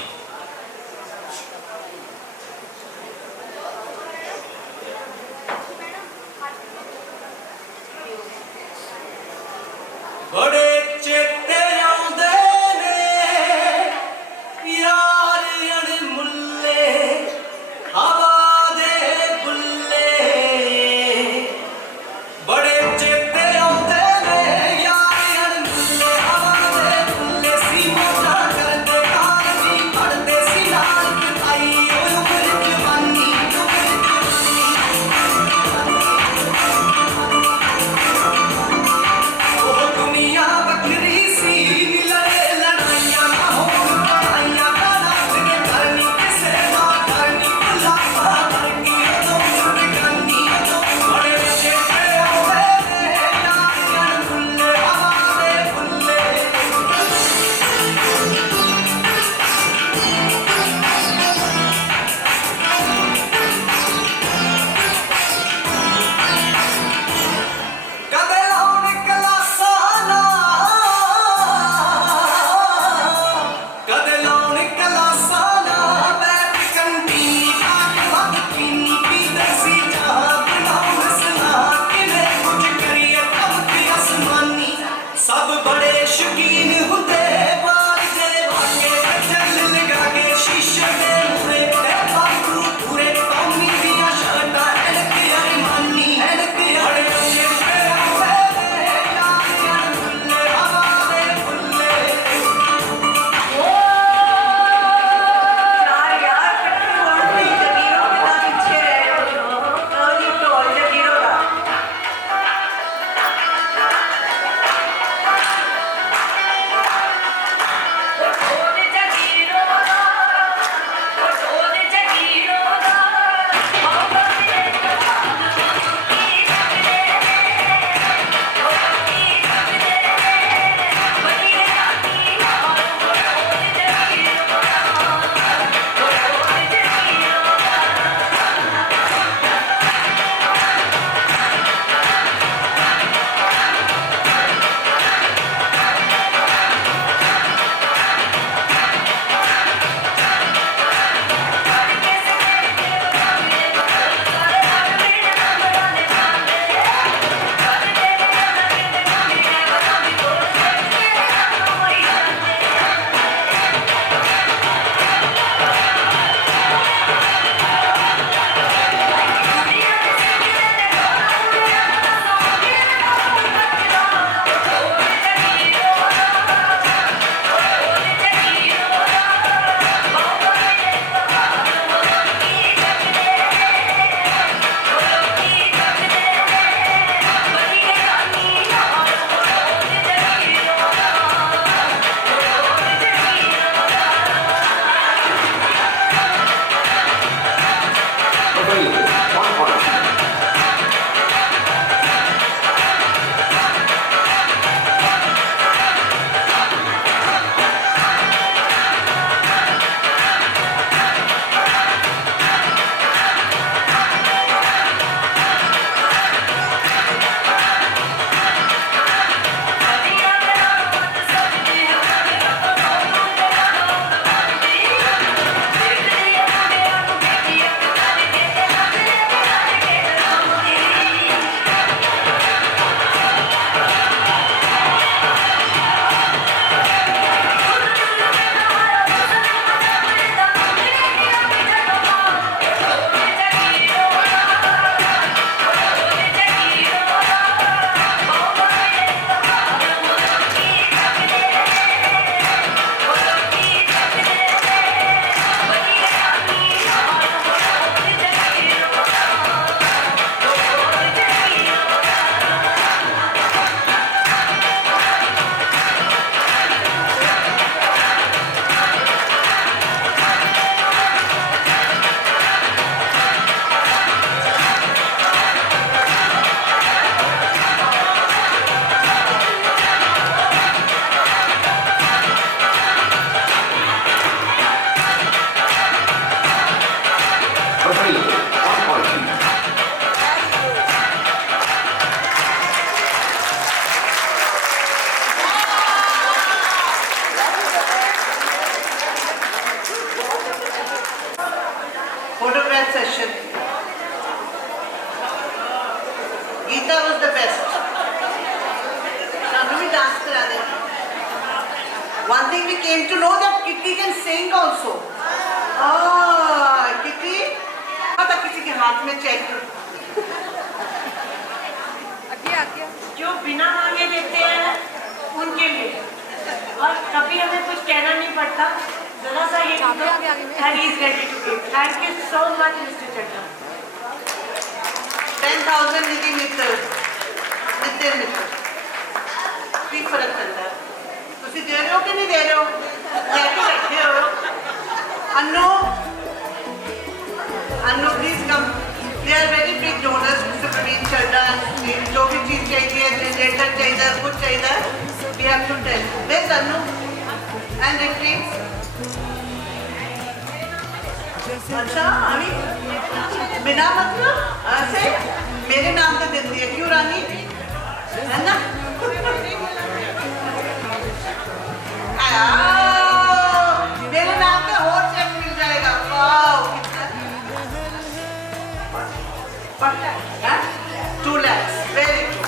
बड़े चेते आउंदे ने यार अणमुल्ले, हवा दे बुल्ले। बड़े चेते आउंदे ने यार अणमुल्ले, हवा दे बुल्ले। सीमा जा करदे कारजी, पढ़दे सी नाल किताई, ओए उमर जवानी, ओ दुनिया One thing we came to know that Kitty can sing also. Ah, Kitty, पता किसी के हाथ में चेक जो बिना मांगे देते हैं उनके लिए, और कभी हमें कुछ कहना नहीं पड़ता, जरा सा ये and he is ready to give. Thank you so much, Mr. Chadha. 10,000 निधि मित्र, नित्य मित्र, भी फर्क करता है। तुसी दे रहे हो कि नहीं दे रहे हो? लेके बैठे हो? Annu, please come. They are very big donors, Mr. Praveen Chadha. जो भी चीज चाहिए, जनरेटर चाहिए, कुछ चाहिए, we have to tell. Where's Annu? And Ricky? अच्छा, अभी बिना मतलब ऐसे मेरे नाम पे देती है, क्यों रानी? है ना? मेरे नाम पे और चेक मिल जाएगा। वाओ, कितना? 2 lakhs. Very good.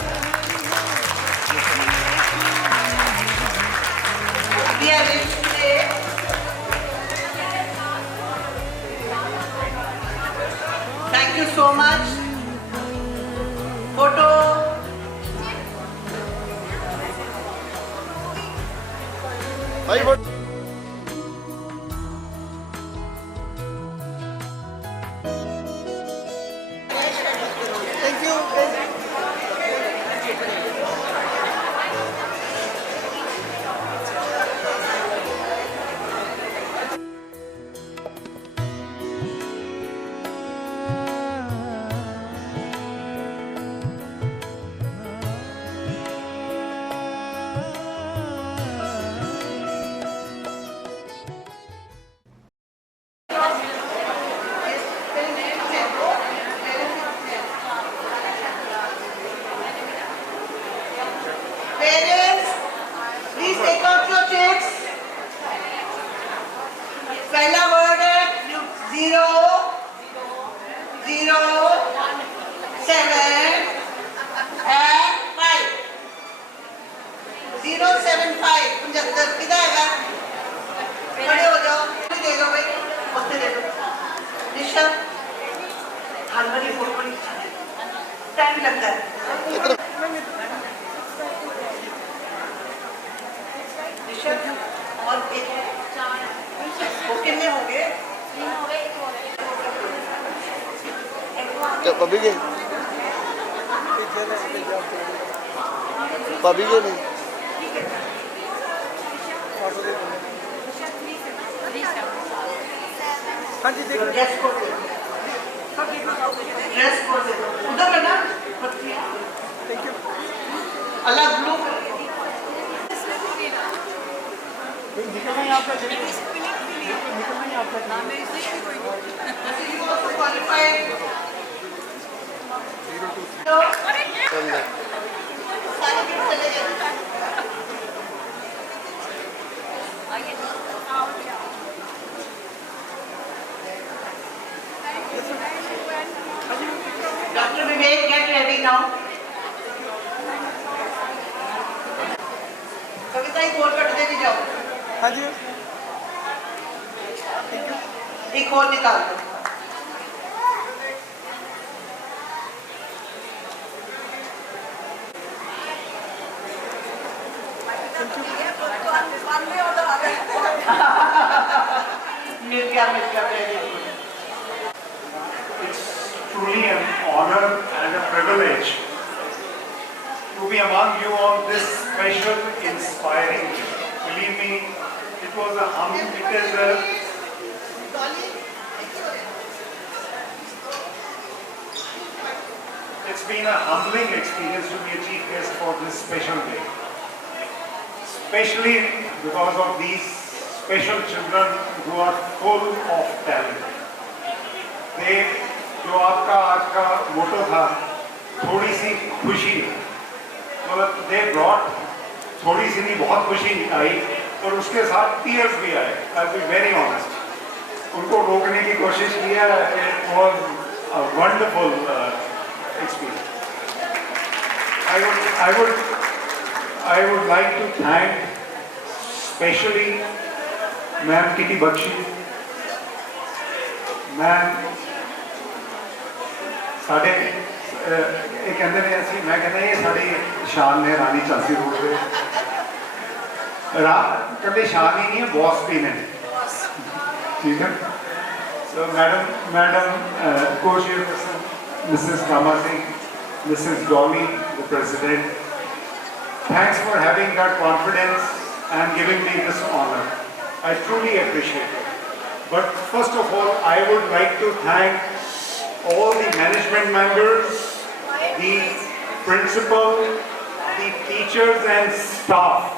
We are rich today. Thank you so much. Photo. भाई वो Thank you. Parents, please take out your checks. पहला word है 0, 0, 7 and 5. 075 75 किधर आएगा? खड़े हो जाओ, दे दो भाई, उससे दे दो। ऋषभ, हार्मोनी फोटो टाइम लगता है। और एक वो कितने हो गए? क्या पबी के नहीं हाँ जी देखो। ड्रेस कोड दे दो, ड्रेस कोड दे दो, उधर करना। Thank you. अलग ब्लू निकलना ही आपका चाहिए। निकलना ही आपका क्वालिफाइड। सारे गिफ्ट चले गए। Dr. Vivek, get ready now. कविता एक और कट देनी जाओ। हाँ जी। एक और निकाल दो। मिल गया It's truly an honor and a privilege to be among you on this special, inspiring day. Believe me, it was it's been a humbling experience to be a chief guest for this special day. Especially because of these special children who are full of talent. जो आपका आज का मोटो था, थोड़ी सी खुशी, मतलब they brought थोड़ी सी नहीं बहुत खुशी आई और उसके साथ tears भी आए। I'll be very honest. उनको रोकने की कोशिश किया, it was a wonderful experience. I would like to thank specially ma'am Kitty Bakshi, ma'am साढ़े ये कहते हैं असं मैं कहना ये साड़ी शान ने रानी झांसी रोड पे कभी शान ही नहीं है, बॉस भी ने, ठीक है। सो madam co-chairperson Mrs. Kama Singh, Mrs. Dolly, the president, thanks for having that confidence and giving me this honor. I truly appreciate it. But first of all, I would like to thank all the management members, the principal, the teachers and staff.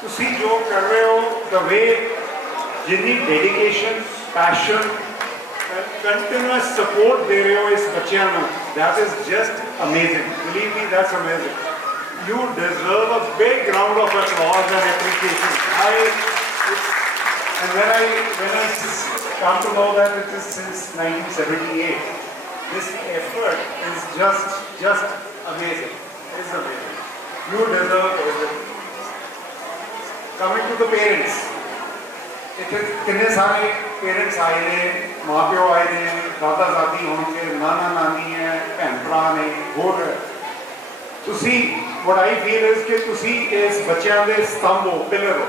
To see jo kar rahe ho, the way jinni dedication, passion and continuous support de rahe ho is bachchiyan nu, that is just amazing. Believe me, that's amazing. You deserve a big round of applause and appreciation. And when I come to know that it is since 1978, this effort is just amazing. It's amazing. You deserve everything. Coming to the parents, कितने सारे parents आए ने, माँ प्यो आए ने, दादा दादी होंगे, नाना नानी है, भैन भरा ने, होर तुसी what I feel is कि तुसी इस बच्चों के स्तंभ हो, पिलर हो।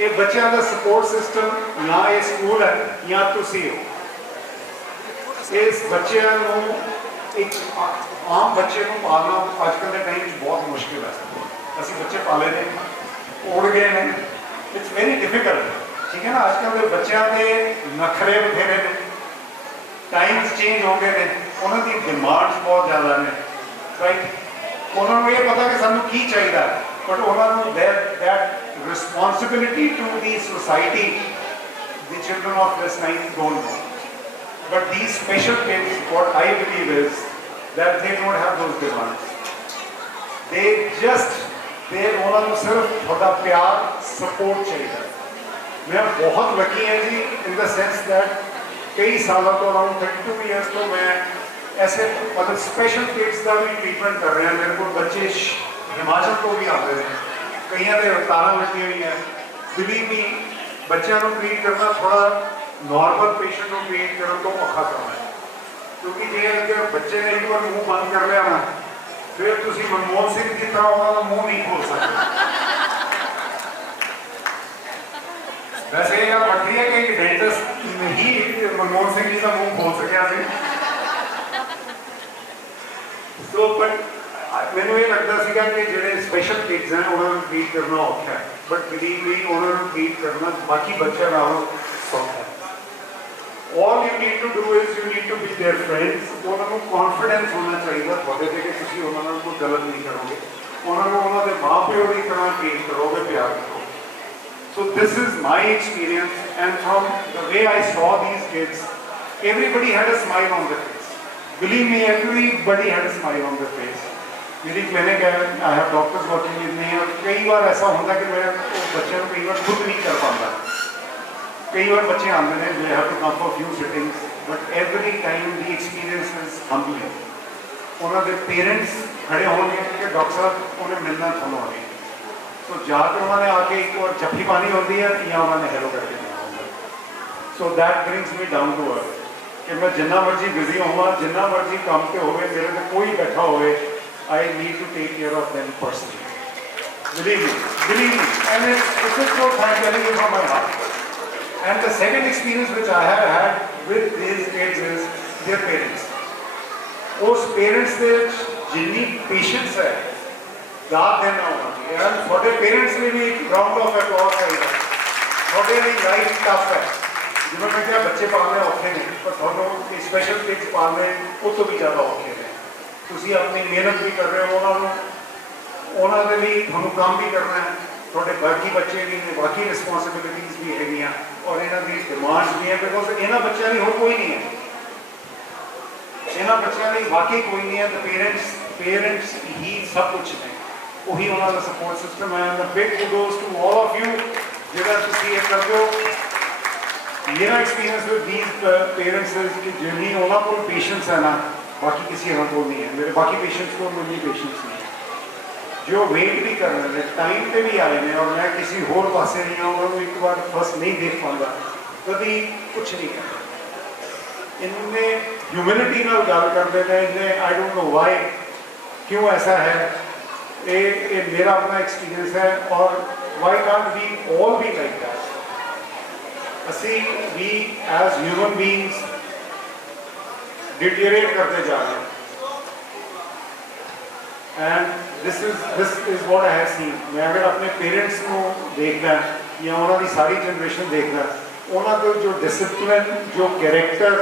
ये बच्चों का सपोर्ट सिस्टम या ये स्कूल है या तुसी हो। इस बच्चों को एक आम बच्चे को पालना आजकल के टाइम बहुत मुश्किल है। असं बच्चे पाले ने उड़ गए ने, इट्स वेरी डिफिकल्ट, ठीक है ना। आजकल के बच्चों के नखरे बथेरे ने, टाइम्स चेंज हो गए ने, उन्होंने डिमांड्स बहुत ज़्यादा ने, राइट। उन्होंने ये पता कि सानू की चाहिए, बट उन्होंने that responsibility to the society, the children of this time don't know. But these special kids, what I believe is that they don't have those demands. They उन्होंने सिर्फ थोड़ा प्यार, सपोर्ट चाहिए। मैं बहुत लकी है जी, in the sense that कई सालों तो अराउंड 32 years तो मैं ऐसे मतलब स्पेशल किड्स का भी ट्रीटमेंट कर रहे हैं। मेरे को बच्चे हिमाचल को भी आते हैं, कई तारा लगी हुई है। बिलीव मी, बच्चों को ट्रीट करना थोड़ा नॉर्मल पेशेंट को ट्रीट करना तो औखा काम है, क्योंकि जे अगर बच्चे ने एक बार मुंह बंद कर लिया ना, फिर तुम मनमोहन सिंह की तरह उन्होंने मुंह नहीं खोल सकते। वैसे यार वक्री है कि डेंटिस्ट ही मनमोहन सिंह जी का मुंह खोल सकिया सी। सो बट मैंने ये लगता सीगा कि ਜਿਹੜੇ स्पेशल किड्स हैं उन्होंने ट्रीट करना औखा है, बट बिलीव मी उन्होंने ट्रीट करना बाकी बच्चों नालों सौखा है। All you need to do is you need to be their friends। उन्होंने कॉन्फिडेंस होना चाहिए थोड़े से कि तुसी उन्होंने कोई गलत नहीं करोगे, उन्होंने उन्होंने माँ प्यो की तरह ट्रीट करोगे, प्यार करोगे। So this is my experience, and from the way I saw these kids, everybody had a smile on their face. Believe me, everybody had a smile on their face। मेरी क्लिनिक है, I have doctors working with me, और कई बार ऐसा होता है कि मैं बच्चों को कई बार खुद नहीं कर पाता। कई बार बच्चे आते हैं, they have to come for few sittings, but every time the experience is humbling. उन्होंने पेरेंट्स खड़े होंगे कि डॉक्टर साहब उन्हें मिलना थोड़ा होगी, तो जाकर उन्होंने आके एक और जफ्फी पानी होती है या उन्होंने हेलो करके देना होगा। So that brings me down to earth कि मैं जिन्ना मर्जी बिजी होगा, जिन्ना मर्जी काम पे होवे, मेरे को कोई बैठा होवे, I need to take care of them personally. Believe me, and it's a truth I'm telling you from my heart. And the second experience which I have had with these kids is their parents. उस parents के जितनी patience है, याद देना होना चाहिए। और छोटे पेरेंट्स में भी एक राउंड ऑफ अप्लॉज चाहिए। छोटे भी लाइफ टफ है, जिन्होंने क्या बच्चे पालने औखे नहीं, पर थोड़ों स्पेशल किड्स पालने वो तो भी ज़्यादा औखे हैं। ਤੁਸੀਂ ਆਪਣੀ ਮਿਹਨਤ ਵੀ ਕਰ ਰਹੇ ਹੋ, ਉਹਨਾਂ ਦੇ ਲਈ ਤੁਹਾਨੂੰ ਕੰਮ ਵੀ ਕਰਨਾ ਹੈ, ਤੁਹਾਡੇ ਬਾਕੀ ਬੱਚੇ ਵੀ ਨੇ, ਬਾਕੀ ਰਿਸਪੌਂਸਿਬਿਲਿਟੀਜ਼ ਵੀ ਹੈਗੀਆਂ, ਔਰ ਇਹਨਾਂ ਦੀ ਡਿਮਾਂਡਸ ਵੀ ਹੈ, ਬਿਕੋਜ਼ ਇਹਨਾਂ ਬੱਚਿਆਂ ਲਈ ਹੋਰ ਕੋਈ ਨਹੀਂ ਹੈ। ਇਹਨਾਂ ਬੱਚਿਆਂ ਲਈ ਵਾਕਈ ਕੋਈ ਨਹੀਂ ਹੈ। ਤੇ ਪੇਰੈਂਟਸ ਹੀ ਸਭ ਕੁਝ ਨੇ, ਉਹੀ ਉਹਨਾਂ ਦਾ ਸਪੋਰਟ ਸਿਸਟਮ ਹੈ। And big kudos to all of you ਜਿਹੜਾ ਤੁਸੀਂ ਇਹ ਕਰਦੇ ਹੋ। ਮੇਰਾ experience with these parents is कि जिन्नी ਉਹਨਾਂ ਕੋਲ पेशेंस है ना, बाकी किसी और को नहीं है। मेरे बाकी पेशेंट्स को मेरी पेशेंस नहीं है। जो वेट भी कर रहे हैं टाइम पे भी आए हैं और मैं किसी होर पासे नहीं आऊँगा एक बार फर्स्ट नहीं देख पाऊँगा कभी कुछ नहीं करना इनमें ह्यूमिलिटी ना गल कर देना इनमें आई डोंट नो वाई क्यों ऐसा है ये मेरा अपना एक्सपीरियंस है और why can't we all be like that असी we as human beings deteriorate करते जा रहे हैं and this is what I have seen मैं अगर अपने पेरेंट्स को देखना या उन्होंने सारी जनरेशन देखना उन्होंने जो डिसिप्लिन जो कैरेक्टर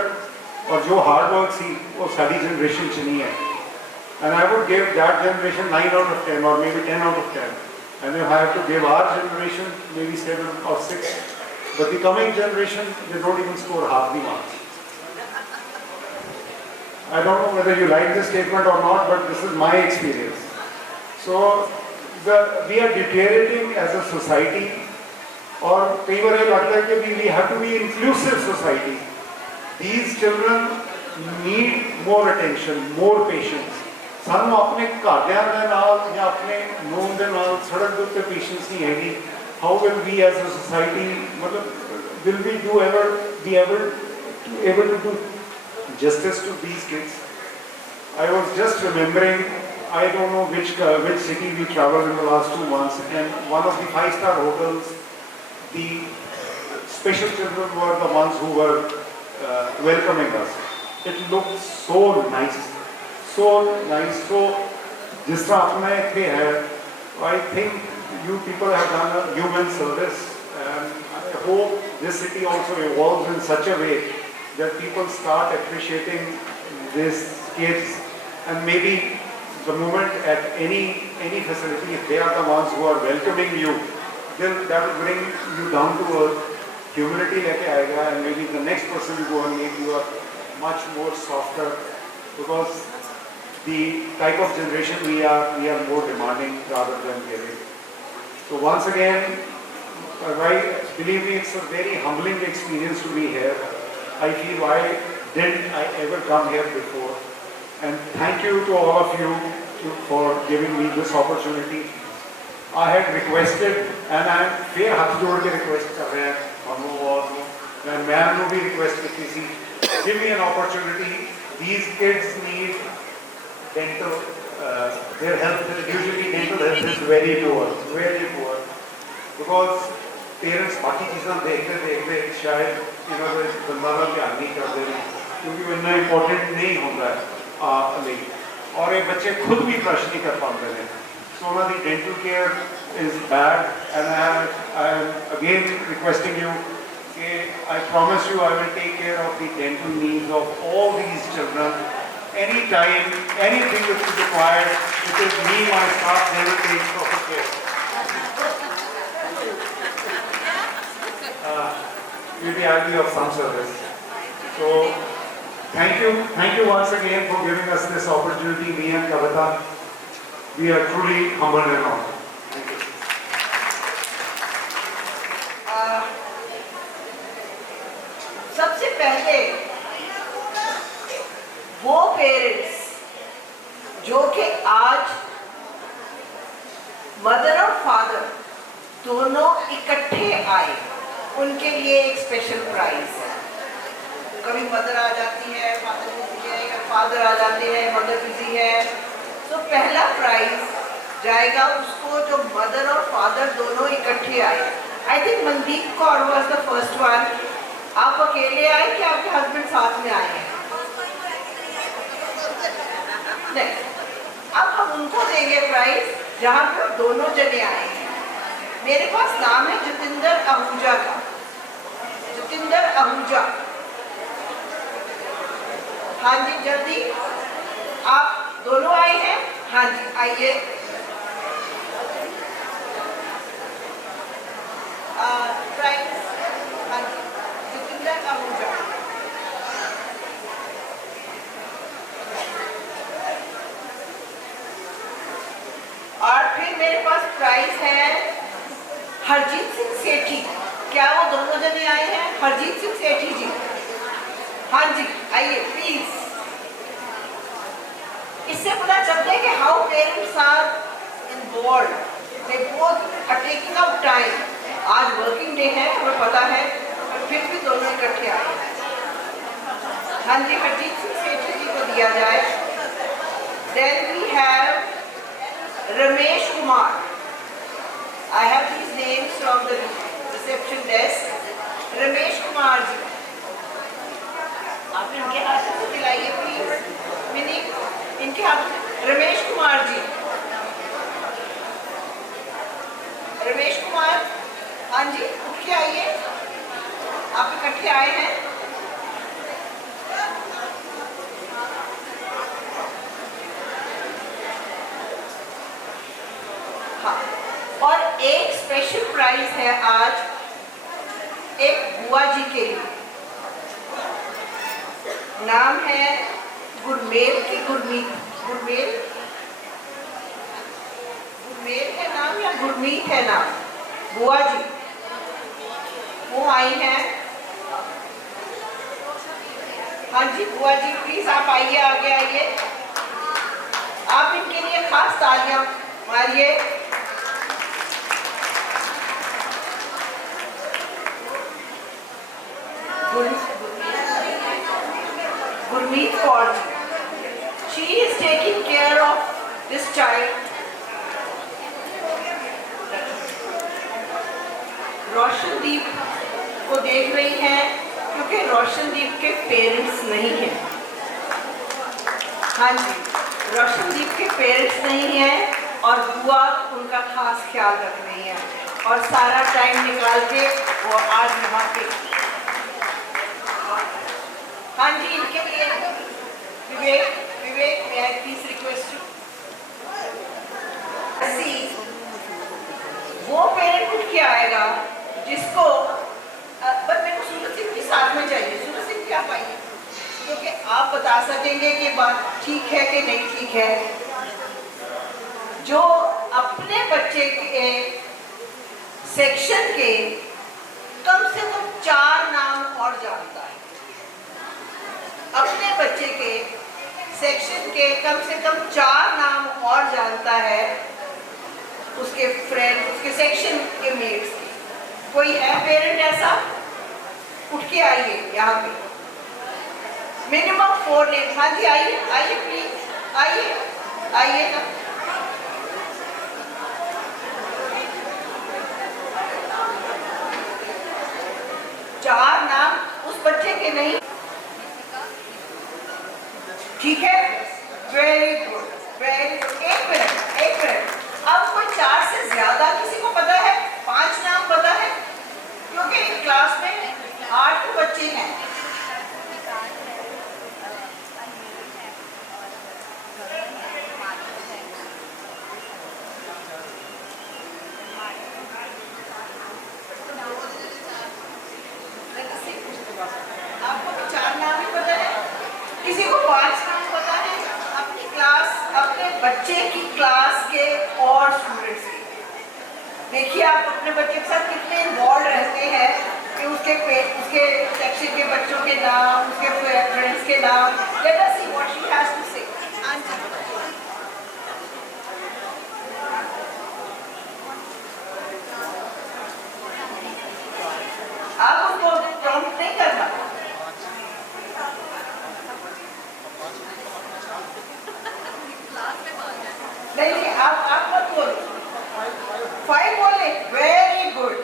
और जो हार्ड वर्क सी वो सारी जनरेशन च नहीं है and I would give that generation 9 out of 10 or maybe 10 out of 10 and if I have to give our generation maybe 7 or 6 but the coming generation they don't even score half the marks. I don't know whether you like this statement or not, but this is my experience. So, we are deteriorating as a society, और कई बार ये लगता है कि we have to be inclusive society. These children need more attention, more patience. सानू अपने घरदियां दे नाल या अपने नोन दे नाल सड़क दे उत्ते patience नहीं हैगी. How will we as a society, मतलब will we be able to do justice to these kids? I was just remembering, I don't know which city we traveled in the last 2 months, and one of the 5-star hotels, the special children were the ones who were welcoming us. It looked so nice, so nice. So, जिस तरह अपने थे है, I think you people have done a human service, and I hope this city also evolves in such a way that people start appreciating these kids, and maybe the moment at any facility, if they are the ones who are welcoming you, then that will bring you down to earth. Humility leke aayega, and maybe the next person you go and make you are much more softer, because the type of generation we are more demanding rather than giving. So once again, believe me, it's a very humbling experience to be here. I feel why didn't I ever come here before, and thank you to all of you for giving me this opportunity. I had requested, and I am फिर हाथ जोड़ के request कर रहे हैं हमों और मैं मैम को भी request की थी, give me an opportunity. These kids need dental, their health, usually dental health is very poor, because parents बाकी चीज़ें देखते शायद इन्होंने बंदा का ध्यान नहीं करते क्योंकि वो इतना इम्पोर्टेंट नहीं होता है नहीं और ये बच्चे खुद भी ब्रश नहीं कर पाते हैं सो उन्होंने dental care is bad and I am again requesting you कि I promise you I will take care of the dental needs of all these children any time anything which is required it is me my staff they will take proper care. Maybe I'll be of some service. So, thank you once again for giving us this opportunity, me and Kavita. We are truly humbled and honored. Thank you. सबसे पहले वो parents जो कि आज mother और father दोनों इकट्ठे आए उनके लिए एक स्पेशल प्राइज है. कभी मदर आ जाती है, फादर बिजी है, कभी फादर आ जाते हैं, मदर बिजी है, तो पहला प्राइज जाएगा उसको जो मदर और फादर दोनों इकट्ठे आए. I think Mandeep Kaur was the first one. आप अकेले आए कि आपके हस्बैंड साथ में आए हैं? नहीं, अब हम उनको देंगे प्राइज जहाँ पर दोनों जने आए हैं. मेरे पास नाम है जतिंदर आहूजा का. जतिंदर आहूजा, हाँ जी, जल्दी आप दोनों आए हैं? हाँ जी, आइए. प्राइज, हाँ जी, जतिंदर आहूजा. और फिर मेरे पास प्राइज है हरजीत सिंह सेठी. क्या वो दोनों जने आए हैं? हरजीत सिंह सेठी जी, हाँ जी, आइए प्लीज. इससे पता चलता है कि how parents are involve involved. They both are taking out time. आज वर्किंग डे है, हमें पता है, पर फिर भी दोनों इकट्ठे आए हैं. हाँ जी, हरजीत सिंह सेठी जी को दिया जाए. Then we have Ramesh Kumar. I have these names from the reception desk. Ramesh Kumar ji. आप इनके हाथ से दिलाइए प्लीज. मिनी इनके हाथ. रमेश कुमार जी. रमेश कुमार, हाँ जी, उठ के आइए. आप इकट्ठे आए हैं. हाँ, और एक स्पेशल प्राइज है आज एक बुआ जी के लिए. नाम है गुरमेल की गुरमीत. गुरमेल, गुरमेल है नाम या गुरमीत है नाम? बुआ जी वो आई हैं. हाँ जी बुआ जी, प्लीज आप आइए, आगे आइए. आप इनके लिए खास तालियां मारिए. Gurmeet Kaur ji. She is taking care of this child. रोशनदीप को देख रही हैं क्योंकि रोशनदीप के पेरेंट्स नहीं हैं. हाँ जी, रोशनदीप के पेरेंट्स नहीं हैं और बुआ उनका खास ख्याल रख रही है और सारा टाइम निकाल के वो आज यहाँ पे. हाँ जी, इनके लिए विवेक. विवेक, may I please request you? वो पेरेंट उठ के आएगा जिसको पर मेरे को सूरज सिंह भी साथ में चाहिए. सूरज सिंह क्या पाइए, क्योंकि आप बता सकेंगे कि बात ठीक है कि नहीं ठीक है. जो अपने बच्चे के सेक्शन के कम से कम 4 नाम और जानता है. अपने बच्चे के सेक्शन के कम से कम 4 नाम और जानता है उसके फ्रेंड, उसके सेक्शन के मेट्स के. कोई है पेरेंट ऐसा? उठ के आइए यहाँ पे. Minimum 4 name. हाँ जी, आइए आइए प्लीज, आइए आइए ना. चार नाम उस बच्चे के नहीं. ठीक है, वेरी गुड, वेरी गुड. एक मिनट, एक मिनट. अब कोई 4 से ज्यादा किसी को पता है? 5 नाम पता है? क्योंकि एक क्लास में 8 बच्चे हैं. आपको तो 4 नाम ही पता है, किसी को 5 नाम पता है? अपनी क्लास, अपने बच्चे की क्लास के और स्टूडेंट्स के. देखिए आप अपने बच्चे के साथ कितने इन्वॉल्व रहते हैं कि उसके सेक्शन के बच्चों के नाम, उसके फ्रेंड्स के नाम. Let us see what she has to say. आप उसको प्रॉम्प्ट नहीं करना. नहीं, आप मत बोलो. 5 बोले. Very good.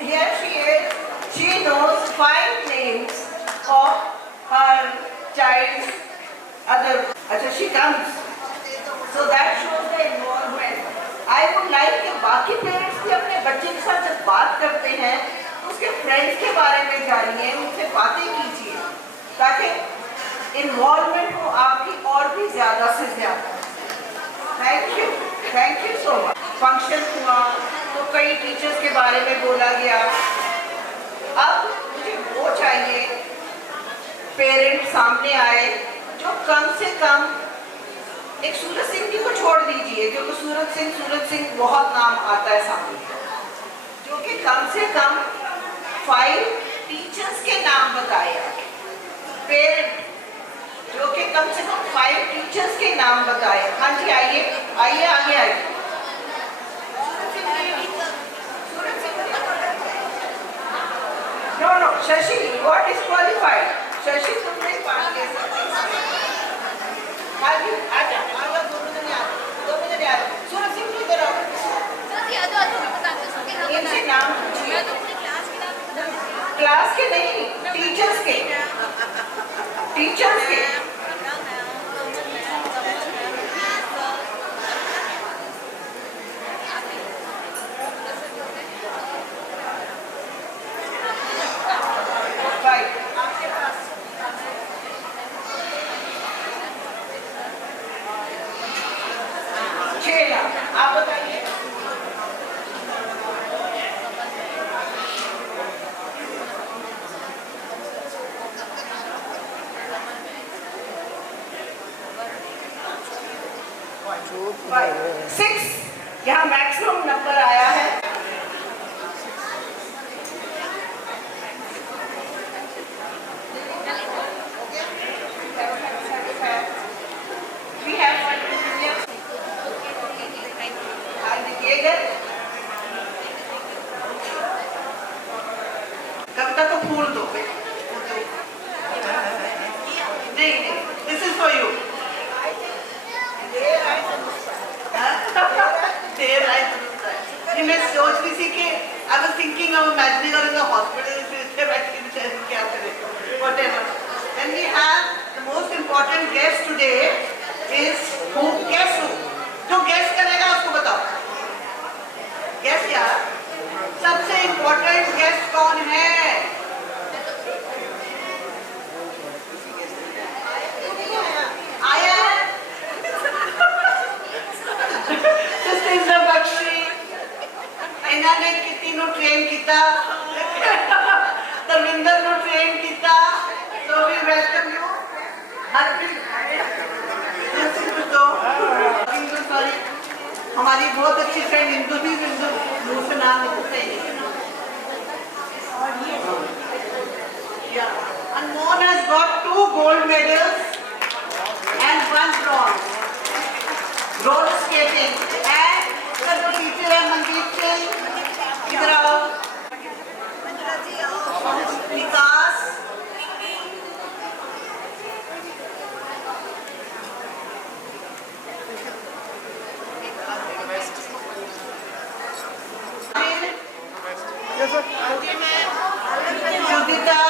Here she is. She knows 5 names of her child's other. अच्छा, she comes. So that shows the involvement. I would like कि बाकी पेरेंट्स भी अपने बच्चे के साथ जब बात करते हैं उसके फ्रेंड्स के बारे में जानिए, उनसे बातें कीजिए ताकि इन्वॉल्वमेंट हो आपकी और भी ज़्यादा से ज़्यादा. Thank you so much. Function हुआ तो कई टीचर्स के बारे में बोला गया. अब मुझे वो चाहिए पेरेंट सामने आए जो कम से कम, एक सूरज सिंह जी को छोड़ दीजिए क्योंकि सूरज सिंह बहुत नाम आता है सामने, जो कि कम से कम 5 टीचर्स के नाम बताए. पेरेंट जो कि कम से कम 5 टीचर्स के नाम बताए. हाँ जी, आइए आइए, आगे आइए. got disqualified. शशि तुम नहीं पार्ट ले सकते। आजा आजा दोनों जने आ सूरज सिंह जी इधर आओ। इनसे नाम पूछिए। क्लास के नहीं, टीचर्स के। आप बताइए। सिक्स यहाँ मैक्सिमम नंबर आया है। कविता को फूल दो। नहीं, दिस इज फॉर यू। मैं सोच रही थी कि I was thinking of imagining in the hospital फिर बैठी क्या करें whatever. And we have the most important guest today is who guess who जो गेस करेगा उसको बताओ। गेस यार सबसे इंपॉर्टेंट गेस्ट कौन है? आया इन्होंने कितनी ट्रेन किया धर्मिंदर को ट्रेन किया तो वी वेलकम यू सॉरी हमारी बहुत अच्छी फ्रेंड इंदु थी मुंह से नाम Anmol has got 2 gold medals and 1 bronze roller skating and the teacher है मनदीप सिंह इधर आओ विकास सुदिता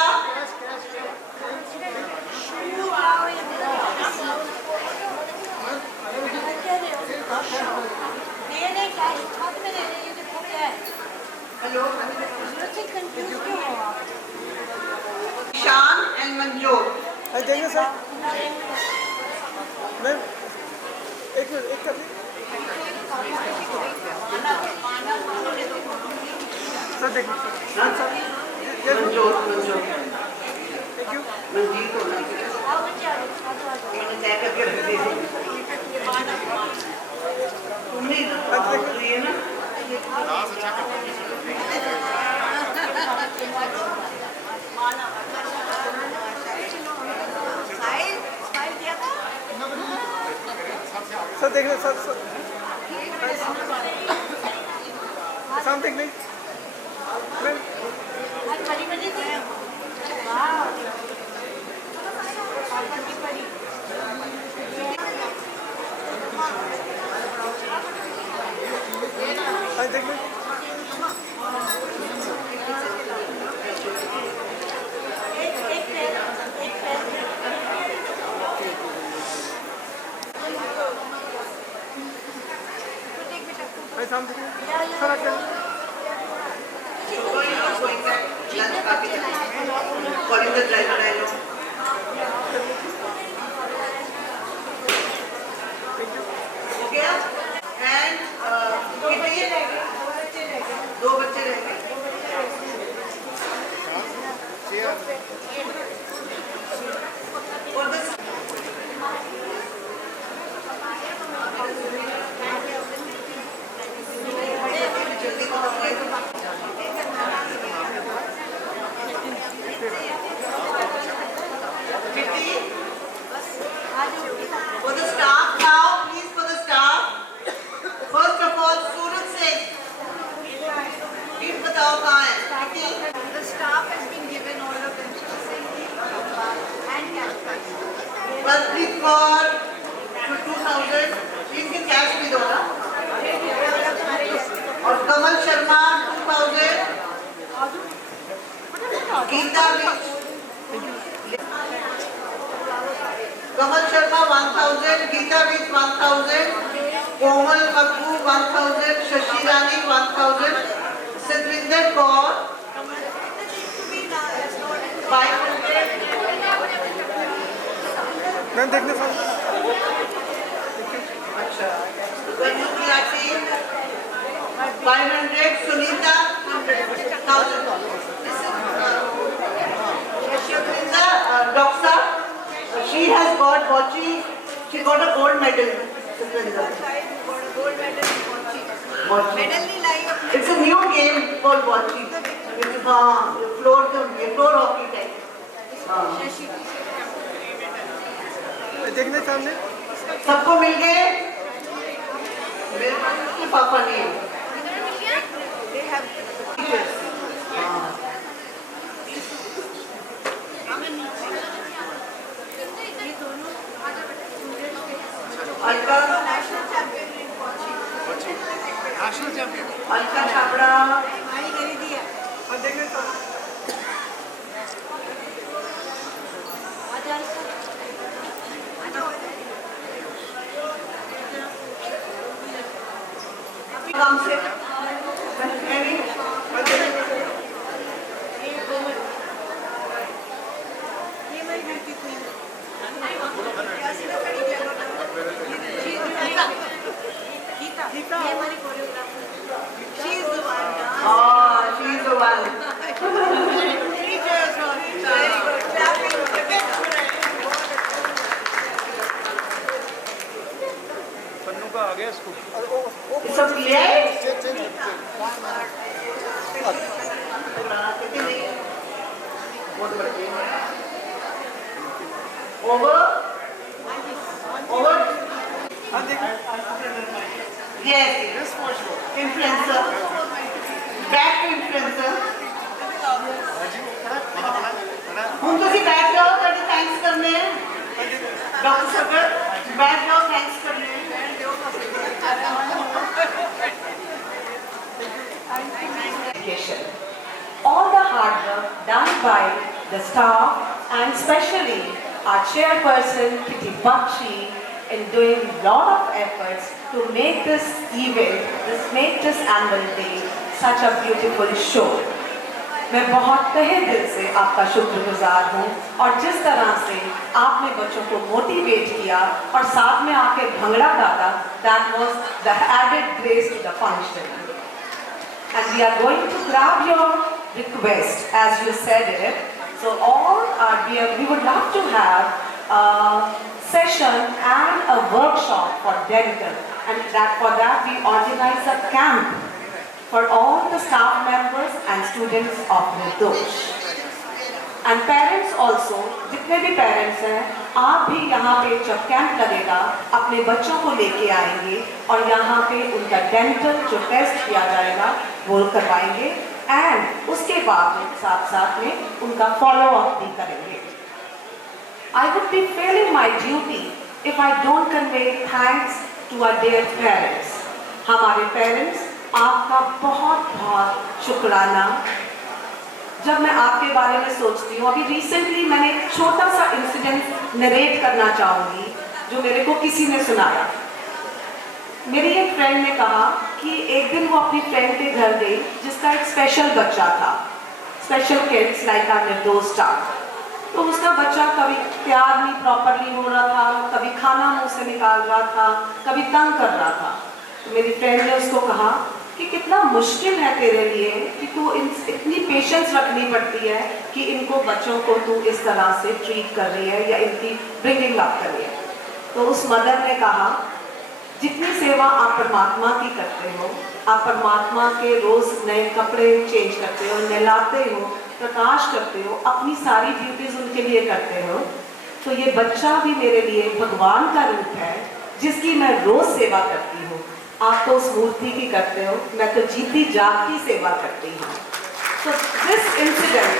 हेलो शान एंड मंजूर देखिए सर मैम एक मिनट एक कर सर देखिए मंजूर थैंक यू मंजीत होना तुमने ना सर देख लो सर समथिंग नहीं देख लो Calling the driver, I know. हो गया? And दो बच्चे रह गए. और this 1000, Geeta with 1000, Komal Kapoor 1000, Shashi Rani 1000, Sidwinder Kaur 500. Ma'am देखने सर अच्छा, Vanyu Kilati 500, Sunita 1000. Shashindra Doxa, she has got Bochi, she got a gold medal. Bochi. It's a new game called Bochi, which is floor hockey type. देखने सामने सबको मिल गए? मेरे पापा नहीं है। अलका अलका छाबड़ा काम से she's the one. पन्नू का आ गया इसको सब क्लियर है? Over? Yes. Influencer. Back to influencer. हम तो सी बैठ जाओ ताकि थैंक्स करने हैं डॉक्टर सकर बैठ जाओ थैंक्स करने हैं all the hard work done by the staff and especially our chairperson Kitty Bakshi in doing a lot of efforts to make this event, make this annual day such a beautiful show. मैं बहुत तहे दिल से आपका शुक्रगुजार हूँ और जिस तरह से आपने बच्चों को मोटिवेट किया और साथ में आके भंगड़ा डाला, that was the added grace to the function. And we are going to grab your request as you said it. So we would love to have a session and a workshop for dental, and for that we organize a camp for all the staff members and students of Nirdosh. And parents also, जितने भी parents हैं, आप भी यहाँ पे जब camp लगेगा अपने बच्चों को लेके आएंगे और यहाँ पे उनका डेंटल जो टेस्ट किया जाएगा वो करवाएंगे एंड उसके बाद साथ साथ में उनका फॉलो अप भी करेंगे. I would be failing my duty if I don't convey thanks to our dear parents. हमारे parents आपका बहुत बहुत शुक्राना. जब मैं आपके बारे में सोचती हूँ, अभी रिसेंटली मैंने एक छोटा सा इंसिडेंट नरेट करना चाहूँगी जो मेरे को किसी ने सुनाया. मेरी एक फ्रेंड ने कहा कि एक दिन वो अपनी फ्रेंड के घर गई जिसका एक स्पेशल बच्चा था, स्पेशल किड्स लाइक आवर निर्दोष स्टाफ. तो उसका बच्चा कभी तैयार नहीं प्रॉपरली हो रहा था, कभी खाना मुंह से निकाल रहा था, कभी तंग कर रहा था. तो मेरी फ्रेंड ने उसको कहा कि कितना मुश्किल है तेरे लिए कि तू इतनी पेशेंस रखनी पड़ती है कि इनको बच्चों को तू इस तरह से ट्रीट कर रही है या इनकी ब्रिंगिंग अप कर रही है. तो उस मदर ने कहा जितनी सेवा आप परमात्मा की करते हो, आप परमात्मा के रोज नए कपड़े चेंज करते हो, नहलाते हो, प्रकाश करते हो, अपनी सारी ड्यूटीज उनके लिए करते हो, तो ये बच्चा भी मेरे लिए भगवान का रूप है जिसकी मैं रोज सेवा करती हूँ. आप तो उस मूर्ति की करते हो, मैं तो जीती जागती सेवा करती हूँ. तो दिस इंसिडेंट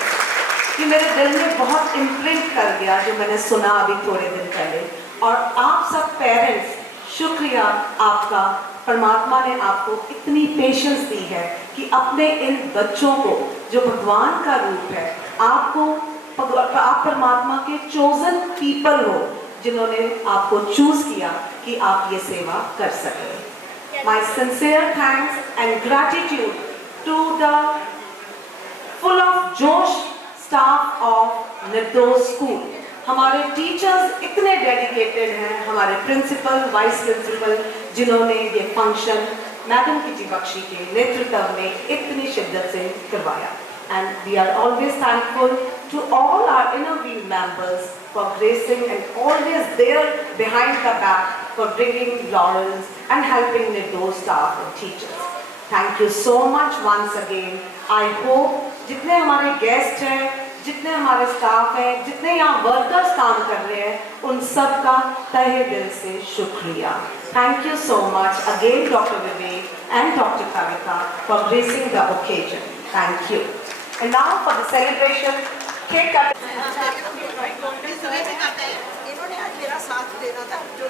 कि मेरे दिल में बहुत इम्प्रिंट कर गया जो मैंने सुना अभी थोड़े दिन पहले. और आप सब पेरेंट्स, शुक्रिया आपका. परमात्मा ने आपको इतनी पेशेंस दी है कि अपने इन बच्चों को जो भगवान का रूप है, आप परमात्मा के चोजन पीपल हो, जिन्होंने आपको चूज किया कि आप ये सेवा कर सकें। My sincere thanks and gratitude to the full of जोश staff of निर्दोष स्कूल। हमारे टीचर्स इतने डेडिकेटेड हैं, हमारे प्रिंसिपल, वाइस प्रिंसिपल, जिन्होंने ये फंक्शन मैडम किटी बख्शी के नेतृत्व में इतनी शिद्दत से करवाया। And we are always thankful to all our inner wheel members for gracing and always there behind the back for bringing laurels and helping Nirdosh staff and teachers. Thank you so much once again. I hope जितने हमारे guest हैं, जितने हमारे staff हैं, जितने यहाँ workers काम कर रहे हैं, उन सब का तहे दिल से शुक्रिया। Thank you so much again, Dr. Vivek and Dr. Kavita for gracing the occasion. Thank you. And now for the celebration, cake cutting. इन्होंने आज मेरा साथ देना था जो